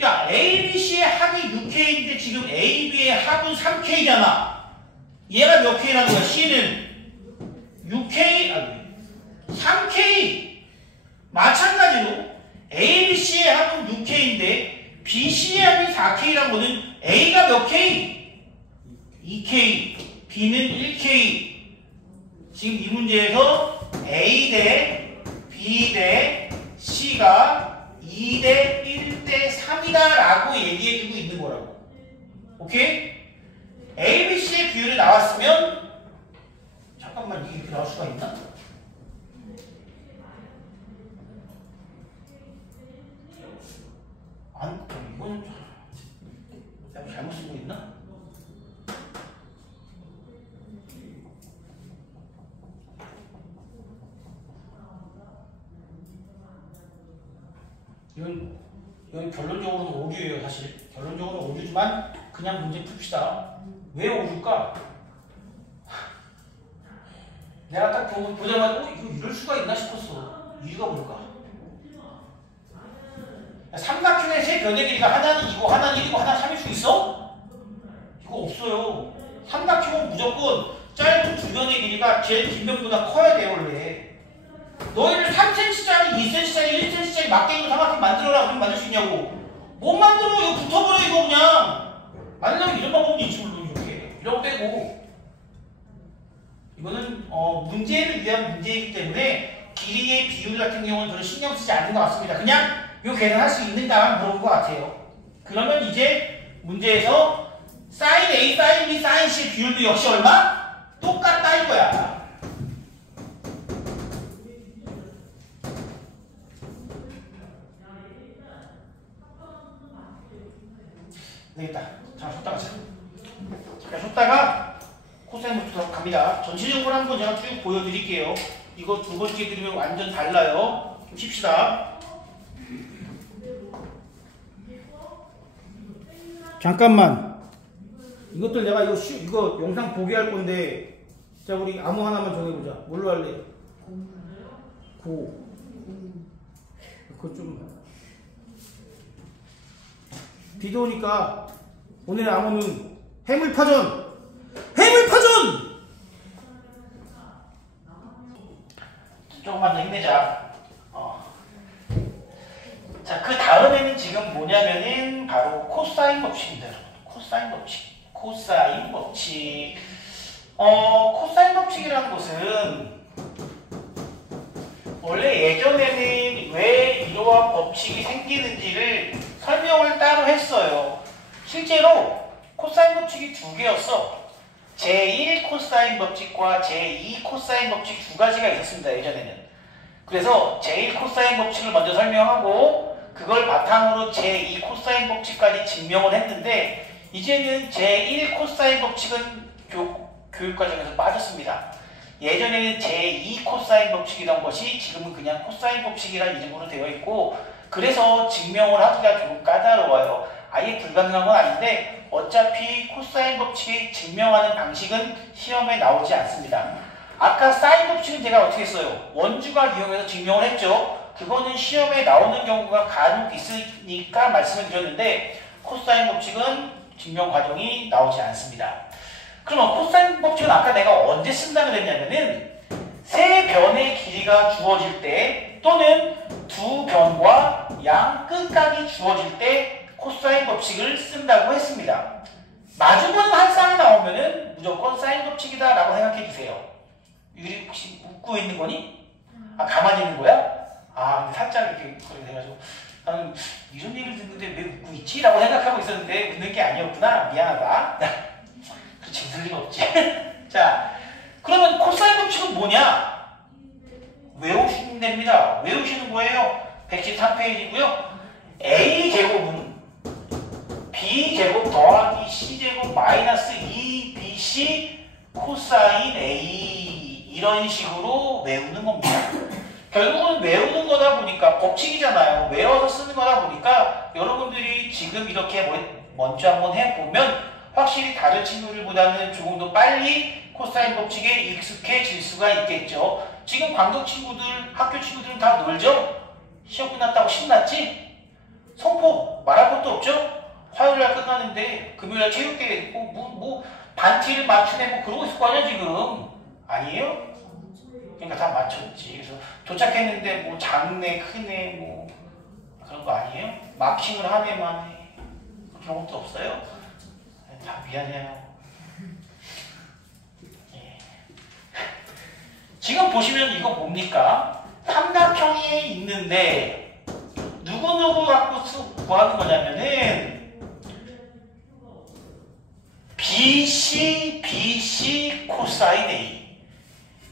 야, A, B, C의 합이 6K인데 지금 A, B의 합은 3K잖아. 얘가 몇 K라는 거야? C는 6K, 3K. 마찬가지로 A, B, C의 합은 6K인데 B, C의 합이 4K라는 거는 A가 몇 K? 2K, B는 1K. 지금 이 문제에서 A 대 B 대 C가 2 대 1 대 3이다 라고 얘기해주고 있는 거라고. 오케이? A, B, C의 비율이 나왔으면 잠깐만 이게 이렇게 나올 수가 있나? 아니, 이거는 내가 잘못 쓰고 있나? 이건 결론적으로는 오류예요, 사실. 결론적으로는 오류지만 그냥 문제 풉시다. 왜 오류일까? 내가 딱 보자마자 이거 이럴 수가 있나 싶었어. 이유가 뭘까? 삼각형의 세 변의 길이가 하나는 2고 하나는 1이고 하나는 3일 수 있어? 이거 없어요. 삼각형은 무조건 짧은 두 변의 길이가 제일 긴 변보다 커야 돼요, 원래. 너희를 3cm짜리, 2cm짜리, 1cm짜리 막대기로 삼각형 만들어라. 그럼 만들 수 있냐고. 못 만들어. 이거 붙어버려, 이거 그냥. 만들려면 이런 방법도 있지, 물론 이렇게. 이런 거 빼고. 이거는 문제를 위한 문제이기 때문에 길이의 비율 같은 경우는 별로 신경 쓰지 않는 것 같습니다. 그냥 요 계산할 수 있는가만 물어본 것 같아요. 그러면 이제 문제에서 sin A, sin B, sin C의 비율도 역시 얼마? 똑같다 이거야. 되겠다. 자, 쉬었다가 자. 자, 쉬었다가 코사인부터 갑니다. 전체적으로 한번 제가 쭉 보여드릴게요. 이거 두 번째 그림은 완전 달라요. 좀 칩시다. 잠깐만. 이것들 내가 이거 영상 보게 할 건데, 자, 우리 아무 하나만 정해보자. 뭘로 할래? 고. 그거 좀. 비도 오니까 오늘의 암호는 해물파전! 해물파전! 조금만 더 힘내자. 자, 그 다음에는 지금 뭐냐면은 바로 코사인 법칙입니다. 코사인 법칙. 코사인 법칙. 코사인 법칙이라는 것은 원래 예전에는 왜 이런 이러한 법칙이 생기는지를 설명을 따로 했어요. 실제로 코사인 법칙이 두 개였어. 제1 코사인 법칙과 제2 코사인 법칙 두 가지가 있었습니다. 예전에는. 그래서 제1 코사인 법칙을 먼저 설명하고 그걸 바탕으로 제2 코사인 법칙까지 증명을 했는데 이제는 제1 코사인 법칙은 교육과정에서 빠졌습니다. 예전에는 제2 코사인 법칙이란 것이 지금은 그냥 코사인 법칙이라는 이름으로 되어 있고 그래서 증명을 하기가 조금 까다로워요. 아예 불가능한 건 아닌데 어차피 코사인 법칙이 증명하는 방식은 시험에 나오지 않습니다. 아까 사인 법칙은 제가 어떻게 했어요? 원주가 이용해서 증명을 했죠. 그거는 시험에 나오는 경우가 간혹 있으니까 말씀을 드렸는데 코사인 법칙은 증명 과정이 나오지 않습니다. 그러면 코사인 법칙은 아까 내가 언제 쓴다고 했냐면은 세 변의 길이가 주어질 때 또는 두 변과 양 끝각이 주어질 때 코사인 법칙을 쓴다고 했습니다. 마주보는 한 쌍이 나오면은 무조건 사인 법칙이다 라고 생각해 주세요. 유리 혹시 웃고 있는 거니? 아 가만히 있는 거야? 아 근데 살짝 이렇게 그래가지고 나는 이런 얘기를 듣는데 왜 웃고 있지? 라고 생각하고 있었는데 웃는 게 아니었구나. 미안하다. 그렇지 웃을 리가 없지. 자 그러면 코사인 법칙은 뭐냐? 외우시면 됩니다. 외우시는 거예요. 113페이지고요. A제곱은 B제곱 더하기 C제곱 마이너스 2BC 코사인 A 이런 식으로 외우는 겁니다. 결국은 외우는 거다 보니까 법칙이잖아요. 외워서 쓰는 거다 보니까 여러분들이 지금 이렇게 먼저 한번 해보면 확실히 다른 친구들보다는 조금 더 빨리 코사인 법칙에 익숙해질 수가 있겠죠. 지금 광덕 친구들, 학교 친구들은 다 놀죠? 시험 끝났다고 신났지? 성포 말할 것도 없죠? 화요일날 끝나는데 금요일날 체육대회 있고 뭐 반티를 맞추네 뭐 그러고 있을 거 아니야 지금? 아니에요? 그러니까 다 맞췄지. 그래서 도착했는데 뭐 작네 크네 뭐 그런 거 아니에요? 마킹을 하네만 해. 그런 것도 없어요? 다 미안해요. 예. 지금 보시면 이거 뭡니까? 삼각형이 있는데 누구누구 갖고 구하는 거냐면은 BC 코사인 A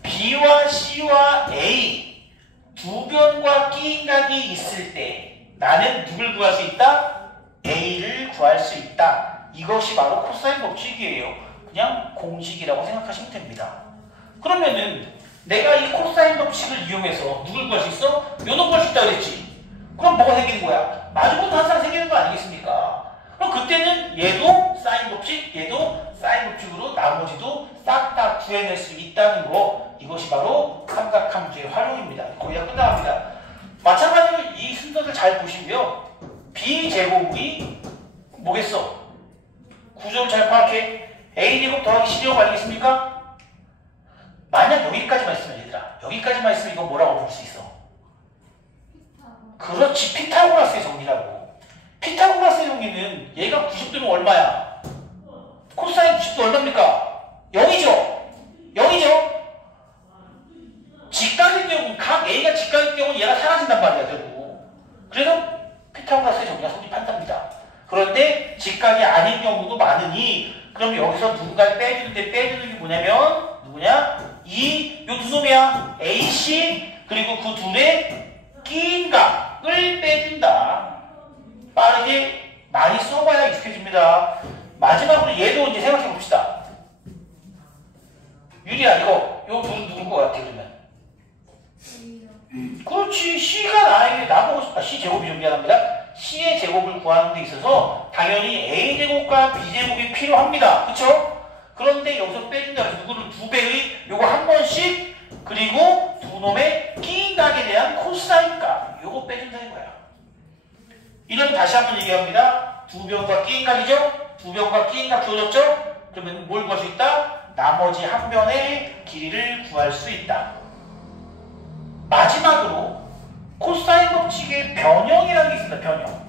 B와 C와 A 두 변과 끼인각이 있을 때 나는 누굴 구할 수 있다? A를 구할 수 있다. 이것이 바로 코사인 법칙이에요. 그냥 공식이라고 생각하시면 됩니다. 그러면은 내가 이 코사인 법칙을 이용해서 누굴 구할 수 있어? 요놈 구할 수 있다고 그랬지. 그럼 뭐가 생기는 거야? 마주보는 항상 생기는 거 아니겠습니까? 그럼 그때는 얘도 사인 법칙, 얘도 사인 법칙으로 나머지도 싹 다 구해낼 수 있다는 거. 이것이 바로 삼각함수의 활용입니다. 거의 다 끝나갑니다. 마찬가지로 이 순서를 잘 보시고요. B제곱이 뭐겠어? 구조를 잘 파악해. A제곱 더하기 C제곱 아니겠습니까? 만약 여기까지만 있으면 얘들아 여기까지만 있으면 이거 뭐라고 볼 수 있어? 그렇지 피타고라스의 정리라고. 피타고라스의 정리는 얘가 90도면 얼마야? 코사인 90도 얼마입니까? 0이죠? 0이죠? 직각일 경우 각 A가 직각일 경우는 얘가 사라진단 말이야 결국. 그래서 피타고라스의 정리가 성립한답니다. 그런데 직각이 아닌 경우도 많으니 그럼 여기서 누군가를 빼주는데 빼주는 게 뭐냐면 누구냐? 요 두 놈이야. AC 그리고 그 둘의 끼인 각을 빼준다. 빠르게 많이 써봐야 익숙해집니다. 마지막으로 얘도 이제 생각해 봅시다. 유리야 이거 요 둘은 누굴 것 같아 그러면? 그렇지 C가 나에게 나보고 C제곱이 좀 미안합니다. C의 제곱을 구하는 데 있어서 당연히 A제곱과 B제곱이 필요합니다. 그쵸? 그런데 여기서 빼준다 해서 누구를 두 배의 요거 한 번씩 그리고 두 놈의 끼인각에 대한 코사인각 요거 빼준다는 거야. 이러면 다시 한번 얘기합니다. 두 변과 끼인각이죠? 두 변과 끼인각 주어졌죠? 그러면 뭘 구할 수 있다? 나머지 한 변의 길이를 구할 수 있다. 마지막으로 코사인 법칙의 변형이라는 게 있습니다. 변형.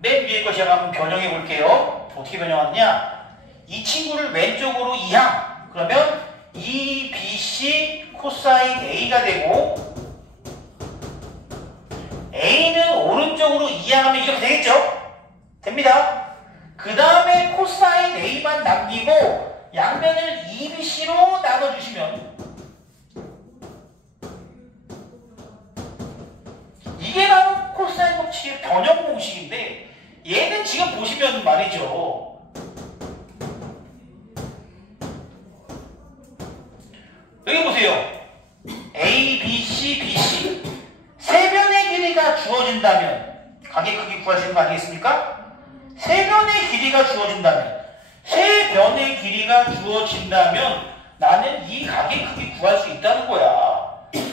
맨 위에 것이 한번 변형해 볼게요. 어떻게 변형하느냐? 이 친구를 왼쪽으로 이항. 그러면 2BC 코사인 A가 되고 A는 오른쪽으로 이항하면 이렇게 되겠죠? 됩니다. 그 다음에 코사인 A만 남기고 양면을 2BC로 나눠주시면 이게 바로 코사인 법칙의 변형 공식인데 얘는 지금 보시면 말이죠. 여기 보세요. A, B, C, B, C 세 변의 길이가 주어진다면 가게 크기 구하시는 거 아니겠습니까? 세 변의 길이가 주어진다면 세 변의 길이가 주어진다면 나는 이 가게 크기 구할 수 있다는 거야.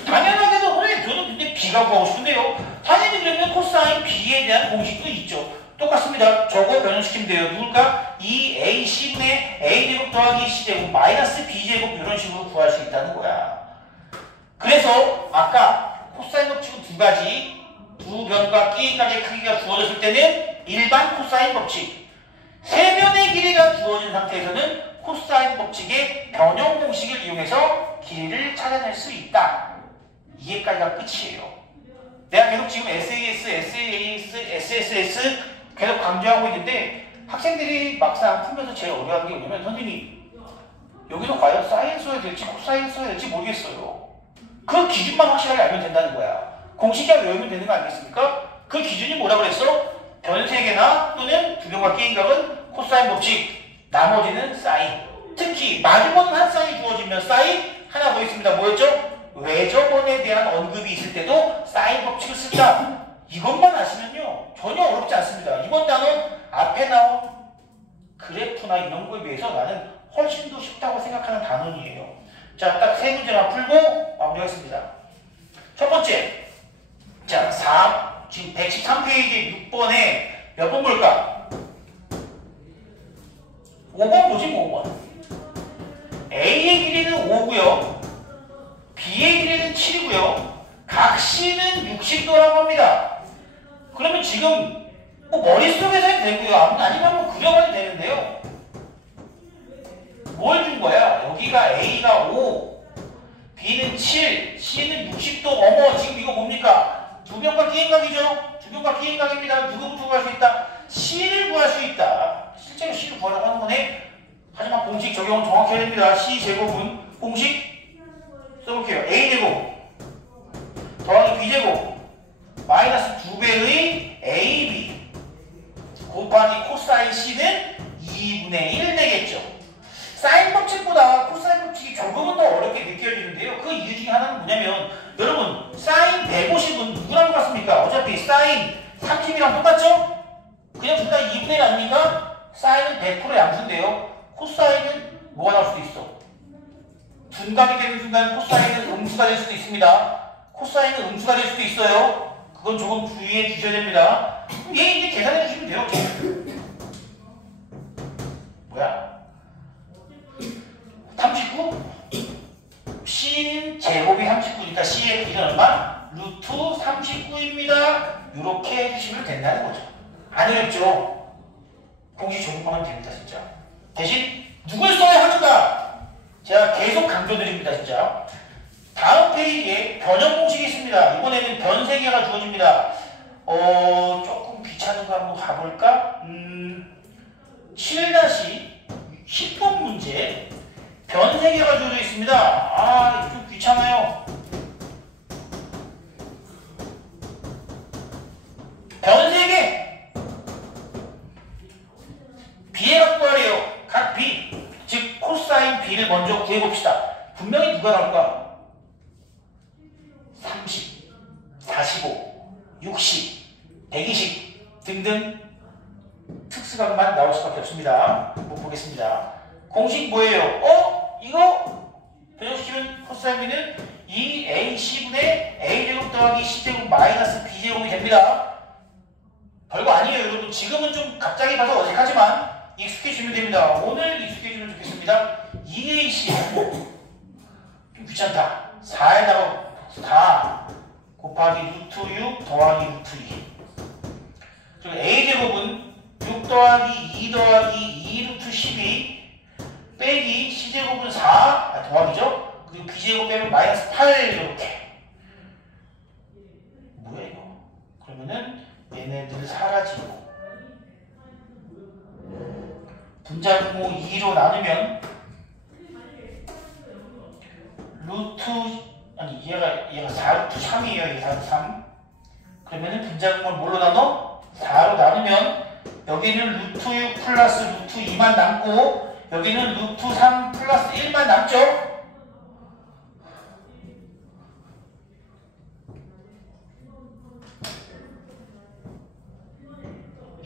당연하게도 선생님 저는 근데 B가 구하고 싶은데요. 당연히 그러면 코사인 B에 대한 공식도 있죠. 똑같습니다. 저거 변형시키면 돼요. 누굴까? 이 AC분의 A제곱 더하기 C제곱 마이너스 B제곱 이런 식으로 구할 수 있다는 거야. 그래서 아까 코사인 법칙은 두 가지, 두 변과 끼각의 크기가 주어졌을 때는 일반 코사인 법칙, 세 변의 길이가 주어진 상태에서는 코사인 법칙의 변형 공식을 이용해서 길이를 찾아낼 수 있다. 이해까지가 끝이에요. 내가 계속 지금 SAS, SAS, SSS 계속 강조하고 있는데 학생들이 막상 풀면서 제일 어려워하는 게 뭐냐면 선생님 여기서 과연 사인 써야 될지 코사인 써야 될지 모르겠어요. 그 기준만 확실하게 알면 된다는 거야. 공식이 외우면 되는 거 아니겠습니까? 그 기준이 뭐라 그랬어? 변 3개나 또는 두 변과 끼인각은 코사인 법칙, 나머지는 사인. 특히 마주보는 한 쌍이 주어지면 사인 하나 더 있습니다. 뭐였죠? 외접원에 대한 언급이 있을 때도 사인 법칙을 쓴다. 이것만 아시면요 전혀 어렵지 않습니다. 이번 단원 앞에 나온 그래프나 이런 거에 비해서 나는 훨씬 더 쉽다고 생각하는 단원이에요. 자, 딱 세 문제만 풀고 마무리하겠습니다. 첫 번째, 자, 지금 113페이지 6번에 몇 번 볼까? 5번 보지 뭐 5번. A의 길이는 5고요. B의 길이는 7이고요. 각 C는 60도라고 합니다. 그러면 지금 뭐 머릿속에서 해도 되고요. 아니면 뭐 그려봐도 되는데요. 뭘 준 거야? 여기가 A가 5, B는 7, C는 60도. 어머, 지금 이거 뭡니까? 두 변과 끼인각이죠? 두 변과 끼인각입니다. 누구부터 구할 수 있다? C를 구할 수 있다. 실제로 C를 구하려고 하는 거네. 하지만 공식 적용은 정확히 해야 됩니다. C제곱은 공식 써볼게요. A제곱 더하기 B제곱 마이너스 2배의 AB 곱하기 코사인 C는 2분의 1 되겠죠. 사인 법칙보다 코사인 법칙이 조금은 더 어렵게 느껴지는데요. 그 이유 중에 하나는 뭐냐면 여러분 사인 150은 누구랑 똑같습니까? 어차피 사인 30이랑 똑같죠? 그냥 둘 다 2분의 1 아닙니까? 사인은 100% 양수인데요. 코사인은 뭐가 나올 수도 있어? 둔각이 되는 순간 코사인은 음수가 될 수도 있습니다. 코사인은 음수가 될 수도 있어요. 그건 조금 주의해 주셔야 됩니다. 얘 이제 계산해 주시면 돼요. 뭐야? 39? C는 제곱이 39니까 C의 길이는 얼마? 루트 39입니다. 이렇게 해주시면 된다는 거죠. 안 어렵죠? 공식 적용하면 됩니다, 진짜. 대신 누굴 써야 하는가? 제가 계속 강조드립니다, 진짜. 다음 페이지에 변형 공식이 있습니다. 이번에는 변 3개가 주어집니다. 조금 귀찮은 거 한번 가볼까? 7-10번 문제. 변 3개가 주어져 있습니다. 아, 좀 귀찮아요. 변 3개. B의 값 구하래요. 각 B. 즉, 코사인 B를 먼저 구해봅시다. 분명히 누가 나올까? 30, 45, 60, 120 등등 특수각만 나올 수밖에 없습니다. 한번 보겠습니다. 공식 뭐예요? 이거 변형시키면 코사인 B는 2AC분의 A제곱 더하기 C제곱 마이너스 B제곱이 됩니다. 별거 아니에요, 여러분. 지금은 좀 갑자기 봐서 어색하지만 익숙해지면 됩니다. 오늘 익숙해지면 좋겠습니다. 2AC 좀 귀찮다. 4에다가 4 곱하기 루트 6 더하기 루트 2. 그리고 A제곱은 6 더하기 2 더하기 2 루트 12 빼기 C제곱은 4 더하기죠. 그리고 B제곱 빼면 마이너스 8 이렇게. 뭐야 이거? 그러면은 얘네들이 사라지고 분자분모 2로 나누면 루트 아니 얘가 4루트 3이에요. 얘 4루트 3. 그러면은 분자분모를 뭘로 나눠? 4로 나누면 여기는 루트 6 플러스 루트 2만 남고 여기는 루트 3 플러스 1만 남죠?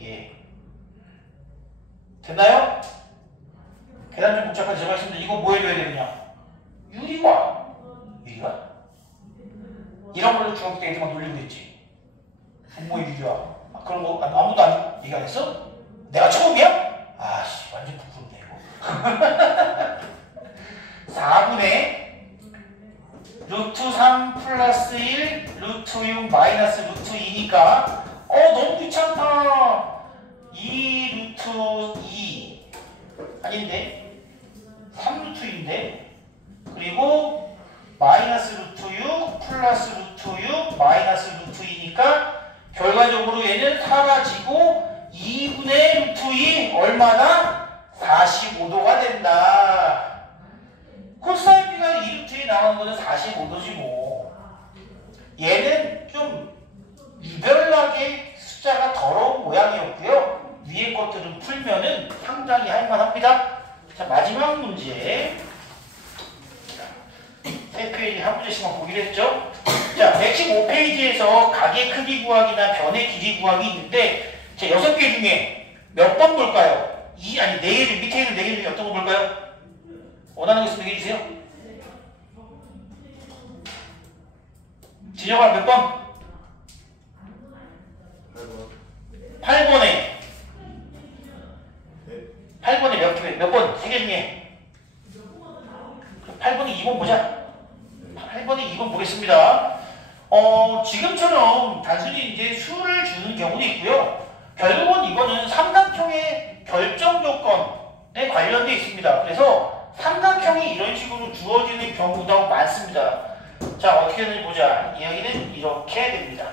예. 됐나요? 계산 좀 복잡하게 제가 했습니다. 이거 뭐 해줘야 되느냐? 유리화. 유리화? 이런 걸로 중학교 때 애들 막 놀리고 있지. 분모의 유리화. 아, 그런 거 아무도 안 얘기 안 했어? 내가 처음이야? 아씨 완전 부끄럽네 이거. 4분의 루트 3 플러스 1 루트 6 마이너스 루트 2니까 너무 귀찮다. 2 루트 2 아닌데 3 루트 2인데 그리고 마이너스 루트 6 플러스 루트 6 마이너스 루트 2니까 결과적으로 얘는 사라지고 2분의 루트 2 얼마나? 45도가 된다. 코사인 B가 2루트 2 나오는 거는 45도지 뭐. 얘는 좀 유별나게 숫자가 더러운 모양이었고요. 위에 것들은 풀면은 상당히 할만합니다. 자, 마지막 문제. 세 페이지 한 문제씩만 보기로 했죠. 자, 115페이지에서 가게 크기 구하기나 변의 길이 구하기 있는데 자, 6개 중에 몇 번 볼까요? 4개 중 밑에 있는 4개 중에 어떤 거 볼까요? 원하는 거 있으면 얘기해 주세요. 진영아 몇 번? 8번에 8번에 몇 번? 3개 중에 8번에 2번 보자. 8번에 2번 보겠습니다. 지금처럼 단순히 이제 수를 주는 경우도 있고요. 결국은 이거는 삼각형의 결정 조건에 관련되어 있습니다. 그래서 삼각형이 이런 식으로 주어지는 경우도 많습니다. 자, 어떻게 되는지 보자. 이야기는 이렇게 됩니다.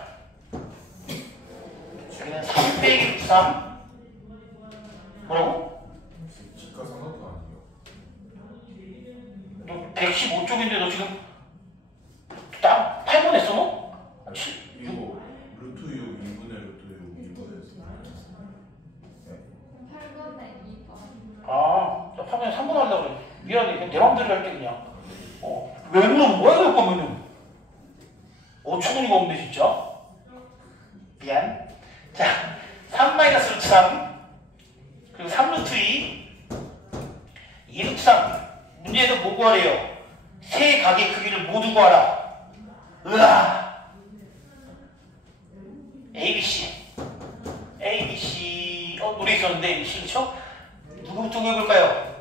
여기는 3 빼기 3 뭐라고? 직가상각도 아니에요. 너 115쪽인데 너 지금 딱 8번 했어 너? 이거 루트 6 2분의 루트 6 2분의 8번에 2번. 나 8번에 3번 하려고 그래. 미안해. 그냥 내 맘대로 할게 그냥. 왜 물어본 거야 그럴 거면은? 어처구니가 없네 진짜. 미안. 자, 3 마이너스 루트 3 그리고 3 루트 2 2 루트 3 문제에서 뭐 구하래요? 세 각의 크기를 모두 구하라. 으아! ABC 노래 있었는데 ABC 그쵸? 누구부터 해볼까요?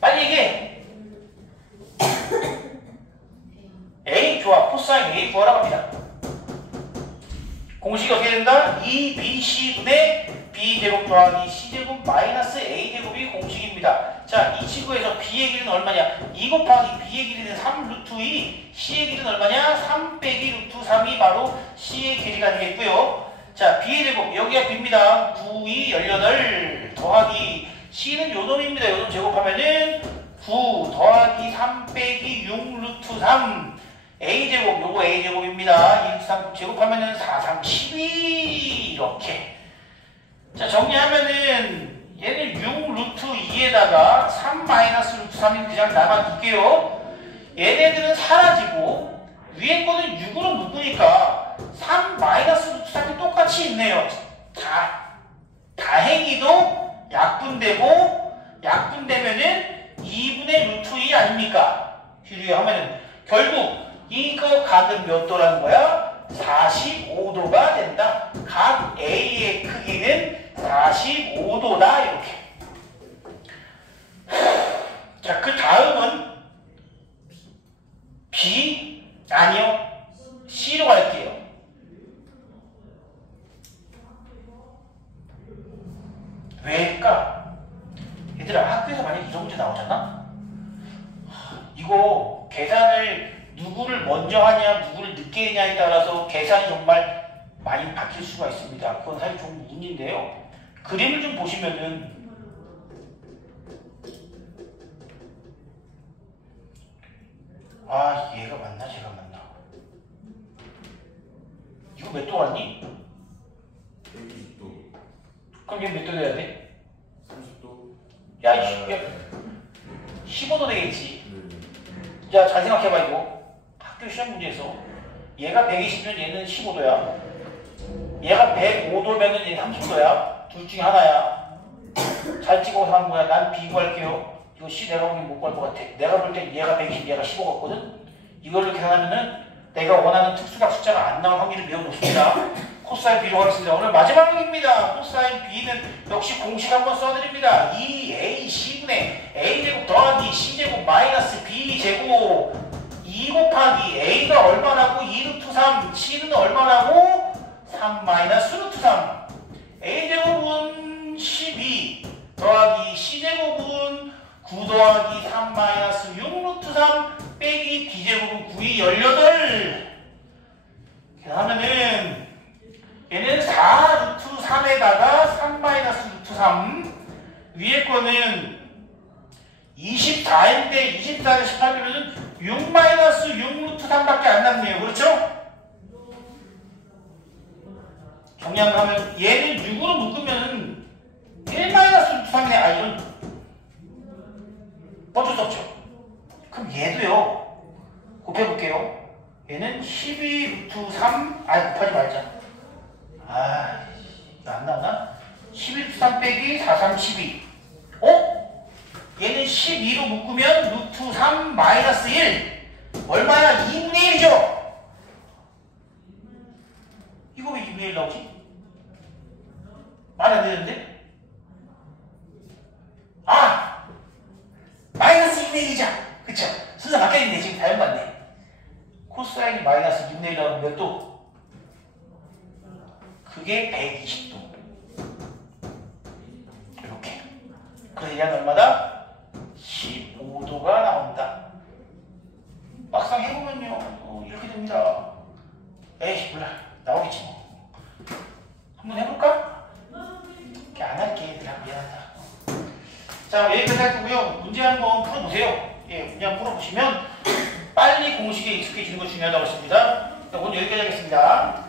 빨리 얘기해. A 좋아. 코사인 A 구하라고 합니다. 공식이 어떻게 된다? 2BC분의 B제곱 더하기 C제곱 마이너스 A제곱이 공식입니다. 자, 이 친구에서 B의 길이는 얼마냐? 2 곱하기 B의 길이는 3 루트 2, C의 길이는 얼마냐? 3 빼기 루트 3이 바로 C의 길이가 되겠고요. 자, B의 제곱, 여기가 B입니다. 9, 2, 18 더하기 C는 요놈입니다. 요놈 제곱하면은 9 더하기 3 빼기 6 루트 3 A제곱, 요거 A제곱입니다. 2 루트 3 제곱하면은 4, 3, 12 이렇게. 자, 정리하면은 얘는 6 루트 2에다가 3 마이너스 루트 3이 그냥 남아둘게요. 얘네들은 사라지고 위에 거는 6으로 묶으니까 3 마이너스 루트 3이 똑같이 있네요. 다행히도 약분되면은 2분의 루트 2 아닙니까? 휴류하면은 결국 이거 각은 몇 도라는 거야? 45도가 된다. 각 A의 크기는 45도다. 이렇게. 자, 그 다음은 B? 아니요. C로 갈게요. 왜일까? 얘들아, 학교에서 만약에 이런 문제 나오잖아? 이거 계산을 누구를 먼저 하냐, 누구를 늦게 했냐에 따라서 계산이 정말 많이 바뀔 수가 있습니다. 그건 사실 좀 문제인데요. 그림을 좀 보시면은 아, 얘가 맞나 제가 맞나? 이거 몇 도 왔니? 120도, 그럼 얘 몇 도 돼야 돼? 30도. 야, 야 15도 되겠지. 네. 자, 잘 생각해봐 이거. 학교 시험 문제에서 얘가 120면 얘는 15도야. 얘가 105도면은 얘는 30도야. 둘 중에 하나야. 잘 찍어서 하는 거야. 난 B 구할게요. 이거 C 내가 보기엔 못 구할 것 같아. 내가 볼 땐 얘가 120, 얘가 15 같거든. 이걸로 계산하면은 내가 원하는 특수각 숫자가 안 나올 확률이 매우 높습니다. 코사인 B로 하겠습니다. 오늘 마지막입니다. 코사인 B는 역시 공식 한번 써드립니다. 2AC분의 A제곱 더하기 C제곱 마이너스 B제곱 2 곱하기 A가 얼마나고 2 루트 3, C는 얼마나고 3 마이너스 루트 3. A제곱은 12 더하기 C제곱은 9 더하기 3 마이너스 6 루트 3 빼기 B제곱은 9이 18. 하면은 얘는 4 루트 3에다가 3 마이너스 루트 3 위에 거는 24인데 24를 18이면 6 마이너스 6 루트 3밖에 안 남네요. 그렇죠? 정리하면 하면 얘는 6으로 묶으면 1 마이너스 루트 3이네. 아, 이건 어쩔 수 없죠. 그럼 얘도요. 곱해볼게요. 얘는 12 루트 3, 곱하지 말자. 아, 이거 안 나오나? 12 루트 3 빼기 4, 3, 12. 얘는 12로 묶으면 루트 3 마이너스 1. 얼마야? 2분의 1이죠? 이거 왜 2분의 1 나오지? 말 안 되는데? 마이너스 2분의 1이자. 그쵸? 순서 바뀌어있네. 지금 잘못 봤네. 코사인이 마이너스 2분의 1 나오면 몇 도? 그게 120도. 이렇게. 그래서 얘는 얼마다? 15도가 나온다. 막상 해보면요. 이렇게 됩니다. 에이, 몰라. 나오겠지 뭐. 한번 해볼까? 이렇게 안 할게. 얘들아, 미안하다. 자, 여기까지 할 거고요. 문제 한번 풀어보세요. 예, 문제 한번 풀어보시면 빨리 공식에 익숙해지는 거 중요하다고 했습니다. 오늘 여기까지 하겠습니다.